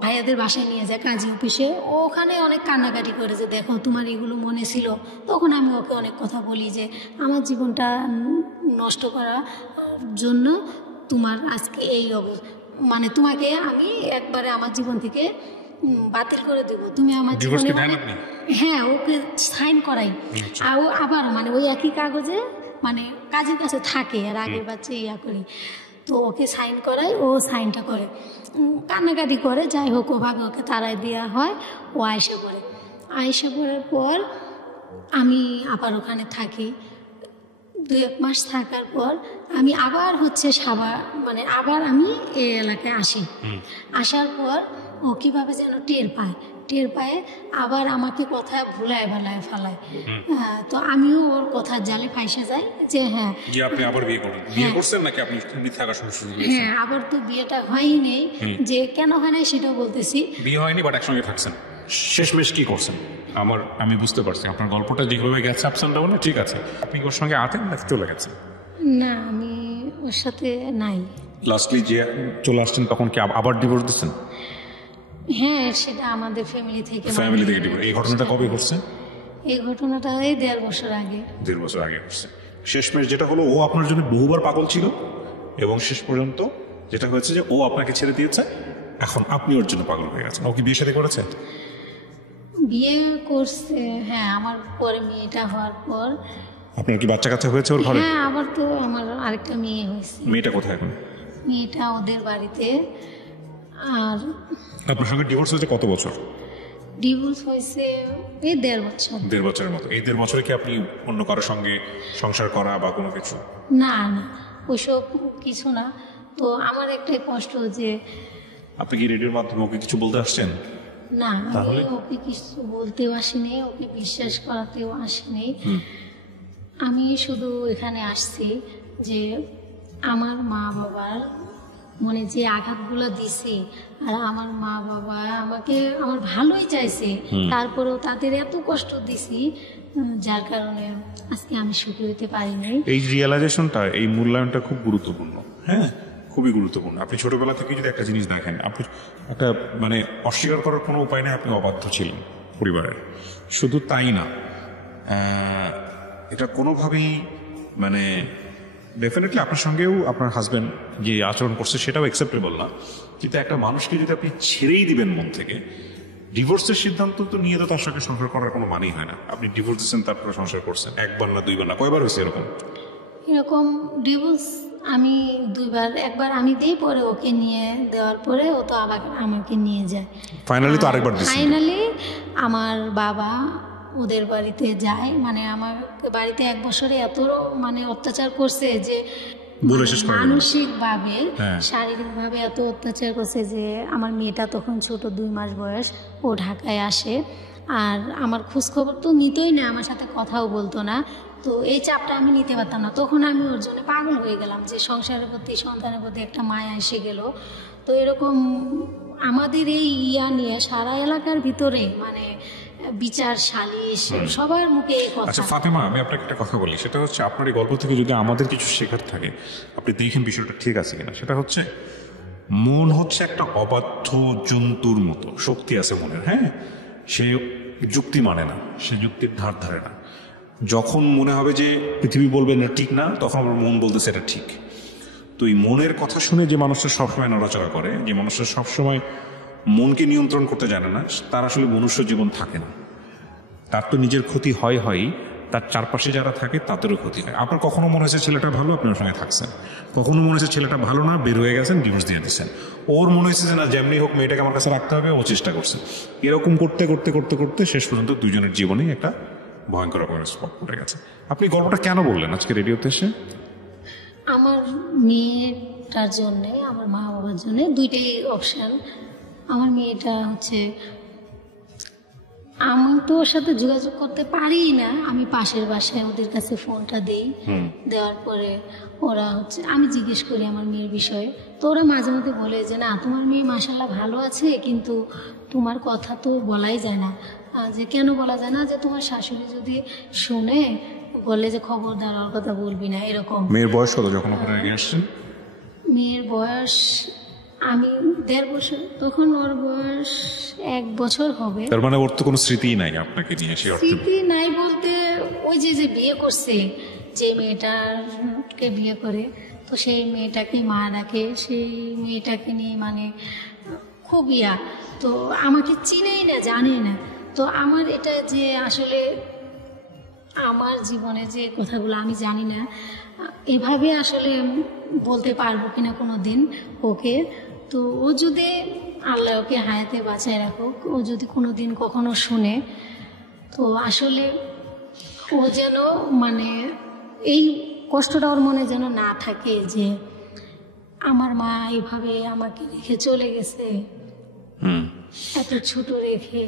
ভাইয়াদের বাসায় নিয়ে যায় কাজী অফিসে, ও ওখানে অনেক কান্নাকাটি করে যে দেখো তোমার এগুলো মনে ছিল। তখন আমি ওকে অনেক কথা বলি যে আমার জীবনটা নষ্ট করার জন্য তোমার আজকে এই অবস্থা, মানে তোমাকে আমি একবারে আমার জীবন থেকে বাতিল করে দেবো, তুমি আমার জীবনে, হ্যাঁ ওকে সাইন করাই, আর ও আবার মানে ওই একই কাগজে মানে কাজের কাছে থাকে, আর আগের বাচ্চা ইয়া করি, তো ওকে সাইন করাই, ও সাইনটা করে, কান্নাকাটি করে, যাই হোক ওভাবে ওকে তাড়াই দেওয়া হয়, ও আয়সা পড়ে, আয়সা পড়ার পর আমি আবার ওখানে থাকি। 2-1 মাস থাকার পর আমি আবার হচ্ছে মানে আবার আমি এই এলাকায় আসি। আসার পর ও কীভাবে যেন টের পায়, আবার আমাকে কথা ভুলায় বেলায় ফেলায়। তো আমিও ওর কথার জালে ফাইসে যাই যে হ্যাঁ আপনি আবার বিয়ে করলেন, বিয়ে করছেন নাকি আপনি মিথ্যা কথা শুরু করেছেন? হ্যাঁ, আবার তো বিয়েটা হয়নি, যে কেন হয় না সেটাও বলতেছি। বিয়ে হয়নি, বাট একসঙ্গে থাকছেন। শেষমেশ কি করছেন? আমি বুঝতে পারছি আপনার গল্পটা যেভাবে গেছে আপস অ্যান্ড ডাউনে, ঠিক আছে। আপনি ওর সঙ্গে আতেন নাকি চলে গেছেন? না, আমি ওর সাথে নাই। লাস্টলি যে চলে আসছেন তখন কি আবার ডিভোর্স দিচ্ছেন? হ্যাঁ, সেটা আমাদের ফ্যামিলি থেকে ডিভোর্স। এই ঘটনাটা কবে ঘটছে? এই ঘটনাটা এই 1.5 বছর আগে। 1.5 বছর আগে ঘটছে। শেষমেশ যেটা হলো, ও আপনার জন্য বহুবার পাগল ছিল, এবং শেষ পর্যন্ত যেটা হয়েছে যে ও আপনাকে ছেড়ে দিয়েছে, এখন আপনি ওর জন্য পাগল হয়ে গেছেন। ও কি বিয়ে শাদী করেছেন? বিয়ে করছে, হ্যাঁ, আমার পরে মেয়েটা হওয়ার পর। আপনার কি বাচ্চা কাচ্চা হয়েছে ওর ঘরে? হ্যাঁ, আবার তো আমার আরেকটা মেয়ে হয়েছে। মেয়েটা কোথায় এখন? মেয়েটা ওদের বাড়িতে। আর আপনার সঙ্গে ডিভোর্স হয়েছে কত বছর? ডিভোর্স হয়েছে এই 1.5 বছর। 1.5 বছরের মতো। এই 1.5 বছরে কি আপনি অন্য কারোর সঙ্গে সংসার করা বা কোনো কিছু? না, ওইসব কিছু না। তো আমার একটাই কষ্ট যে আপনি কি রেডিওর মাধ্যমে ওকে কিছু বলতে আসছেন? না, আমি ওকে কিছু বলতেও আসিনি, ওকে বিশ্বাস করাতেও আসিনি। আমি শুধু এখানে আসছি যে আমার মা বাবার মনে যে আঘাতগুলো দিছে, আর আমার মা বাবা আমাকে আমার ভালোই চাইছে, তারপরেও তাদের এত কষ্ট দিছি, যার কারণে আজকে আমি সুখী হতে পারিনি। এই রিয়েলাইজেশনটা, এই মূল্যায়নটা খুব গুরুত্বপূর্ণ। হ্যাঁ, খুবই গুরুত্বপূর্ণ। আপনি ছোটবেলা থেকে যদি একটা জিনিস দেখেন, আপনি একটা মানে অস্বীকার করার কোনো উপায় নেই, আপনি অবাধ্য ছিলেন পরিবারের। শুধু তাই না, এটা কোনোভাবেই মানে ডেফিনেটলি আপনার সঙ্গেও আপনার হাজব্যান্ড যে আচরণ করছে সেটাও অ্যাকসেপ্টেবল না। কিন্তু একটা মানুষকে যদি আপনি ছেড়েই দিবেন মন থেকে, ডিভোর্সের সিদ্ধান্ত তো নিয়ে তো তার সঙ্গে সংসার করার কোনো মানেই হয় না। আপনি ডিভোর্স দিচ্ছেন, তারপরে সংসার করছেন, 1বার না 2বার না, কয়বার হয়েছে এরকম ডিভোর্স? আমি 2বার। একবার আমি দিই, পরে ওকে নিয়ে দেওয়ার পরে ও তো আবার আমাকে নিয়ে যায়। ফাইনালি তো আরেকবার দিচ্ছেন? ফাইনালি আমার বাবা ওদের বাড়িতে যায়, মানে আমার বাড়িতে 1 বছরে এত মানে অত্যাচার করছে যে মানসিকভাবে শারীরিকভাবে এত অত্যাচার করছে যে আমার মেয়েটা তখন ছোট, 2 মাস বয়স, ও ঢাকায় আসে, আর আমার খোঁজখবর তো নিতই না, আমার সাথে কথাও বলতো না। তো এই চাপটা আমি নিতে পারতাম না, তখন আমি ওর জন্য পাগল হয়ে গেলাম যে সংসারের প্রতি, সন্তানের প্রতি একটা মায়া এসে গেল। তো এরকম আমাদের এই নিয়ে সারা এলাকার ভিতরে মানে বিচার, সালিশ, সবার মুখে এই কথা। আচ্ছা ফাতেমা, আমি আপনাকে একটা কথা বলি, সেটা হচ্ছে আপনার এই গল্প থেকে যদি আমাদের কিছু শেখার থাকে, আপনি দেখেন বিষয়টা ঠিক আছে কিনা। সেটা হচ্ছে, মন হচ্ছে একটা অবাধ্য জন্তুর মতো, শক্তি আছে মনের। হ্যাঁ, সে যুক্তি মানে না, সে যুক্তির ধার ধারে না। যখন মনে হবে যে পৃথিবী বলবে না ঠিক না, তখন আমার মন বলতেছে এটা ঠিক। তো এই মনের কথা শুনে যে মানুষটা সবসময় নড়াচড়া করে, যে মানুষটা সবসময় মনকে নিয়ন্ত্রণ করতে জানে না, তার আসলে মনুষ্য জীবন থাকে না। তার তো নিজের ক্ষতি হয়, তার চারপাশে যারা থাকে তাদেরও ক্ষতি হয়। আপনার কখনো মনে হয়েছে ছেলেটা ভালো, আপনি ওর সঙ্গে থাকছেন, কখনো মনে হয়েছে ছেলেটা ভালো না, বের হয়ে গেছেন, ডিভোর্স দিয়ে দিচ্ছেন। ওর মনে হয়েছে যে না, যেমনি হোক মেয়েটাকে আমার কাছে রাখতে হবে, ও চেষ্টা করছে। এরকম করতে করতে করতে করতে শেষ পর্যন্ত দুজনের জীবনেই একটা ভয়ঙ্কর রকমের স্পট পড়ে গেছে। আপনি গল্পটা কেন বললেন আজকে রেডিওতে এসে? আমার মেয়েটার জন্যে, আমার মা বাবার জন্যে দুইটাই অপশান। আমার মেয়েটা হচ্ছে, আমি তো ওর সাথে যোগাযোগ করতে পারি না, আমি পাশের বাসায় ওদের কাছে ফোনটা দিই, দেওয়ার পরে ওরা হচ্ছে, আমি জিজ্ঞেস করি আমার মেয়ের বিষয়ে, তো ওরা মাঝে মধ্যে বলে যে না তোমার মেয়ে মাশাআল্লাহ ভালো আছে, কিন্তু তোমার কথা তো বলাই যায় না। যে কেন বলা যায় না, যে তোমার শাশুড়ি যদি শুনে বলে যে খবরদার ওর কথা বলবি না, এরকম। মেয়ের বয়স কত যখন ওখানে নিয়ে আসছেন? মেয়ের বয়স, আমি 1.5 বছর, তখন ওর বয়স 1 বছর হবে। তার মানে ওর তো কোনো স্মৃতিই নাই আপনাকে নিয়ে? সে স্মৃতি নাই বলতে, ওই যে বিয়ে করছে, যে মেয়েটাকে বিয়ে করে, তো সেই মেয়েটাকে মা ডাকে, সেই মেয়েটাকে নিয়ে মানে খুব তো আমাকে চিনেই না, জানেই না। তো আমার এটা যে আসলে আমার জীবনে যে কথাগুলো আমি জানি না, এভাবে আসলে বলতে পারবো কিনা কোনো দিন ওকে। তো ও যদি, আল্লাহ ওকে হায়াতে বাঁচায় রাখুক, ও যদি কোনো দিন কখনো শুনে, তো আসলে ও যেন মানে এই কষ্টটা ওর মনে যেন না থাকে যে আমার মা এভাবে আমাকে রেখে চলে গেছে, এত ছোট রেখে।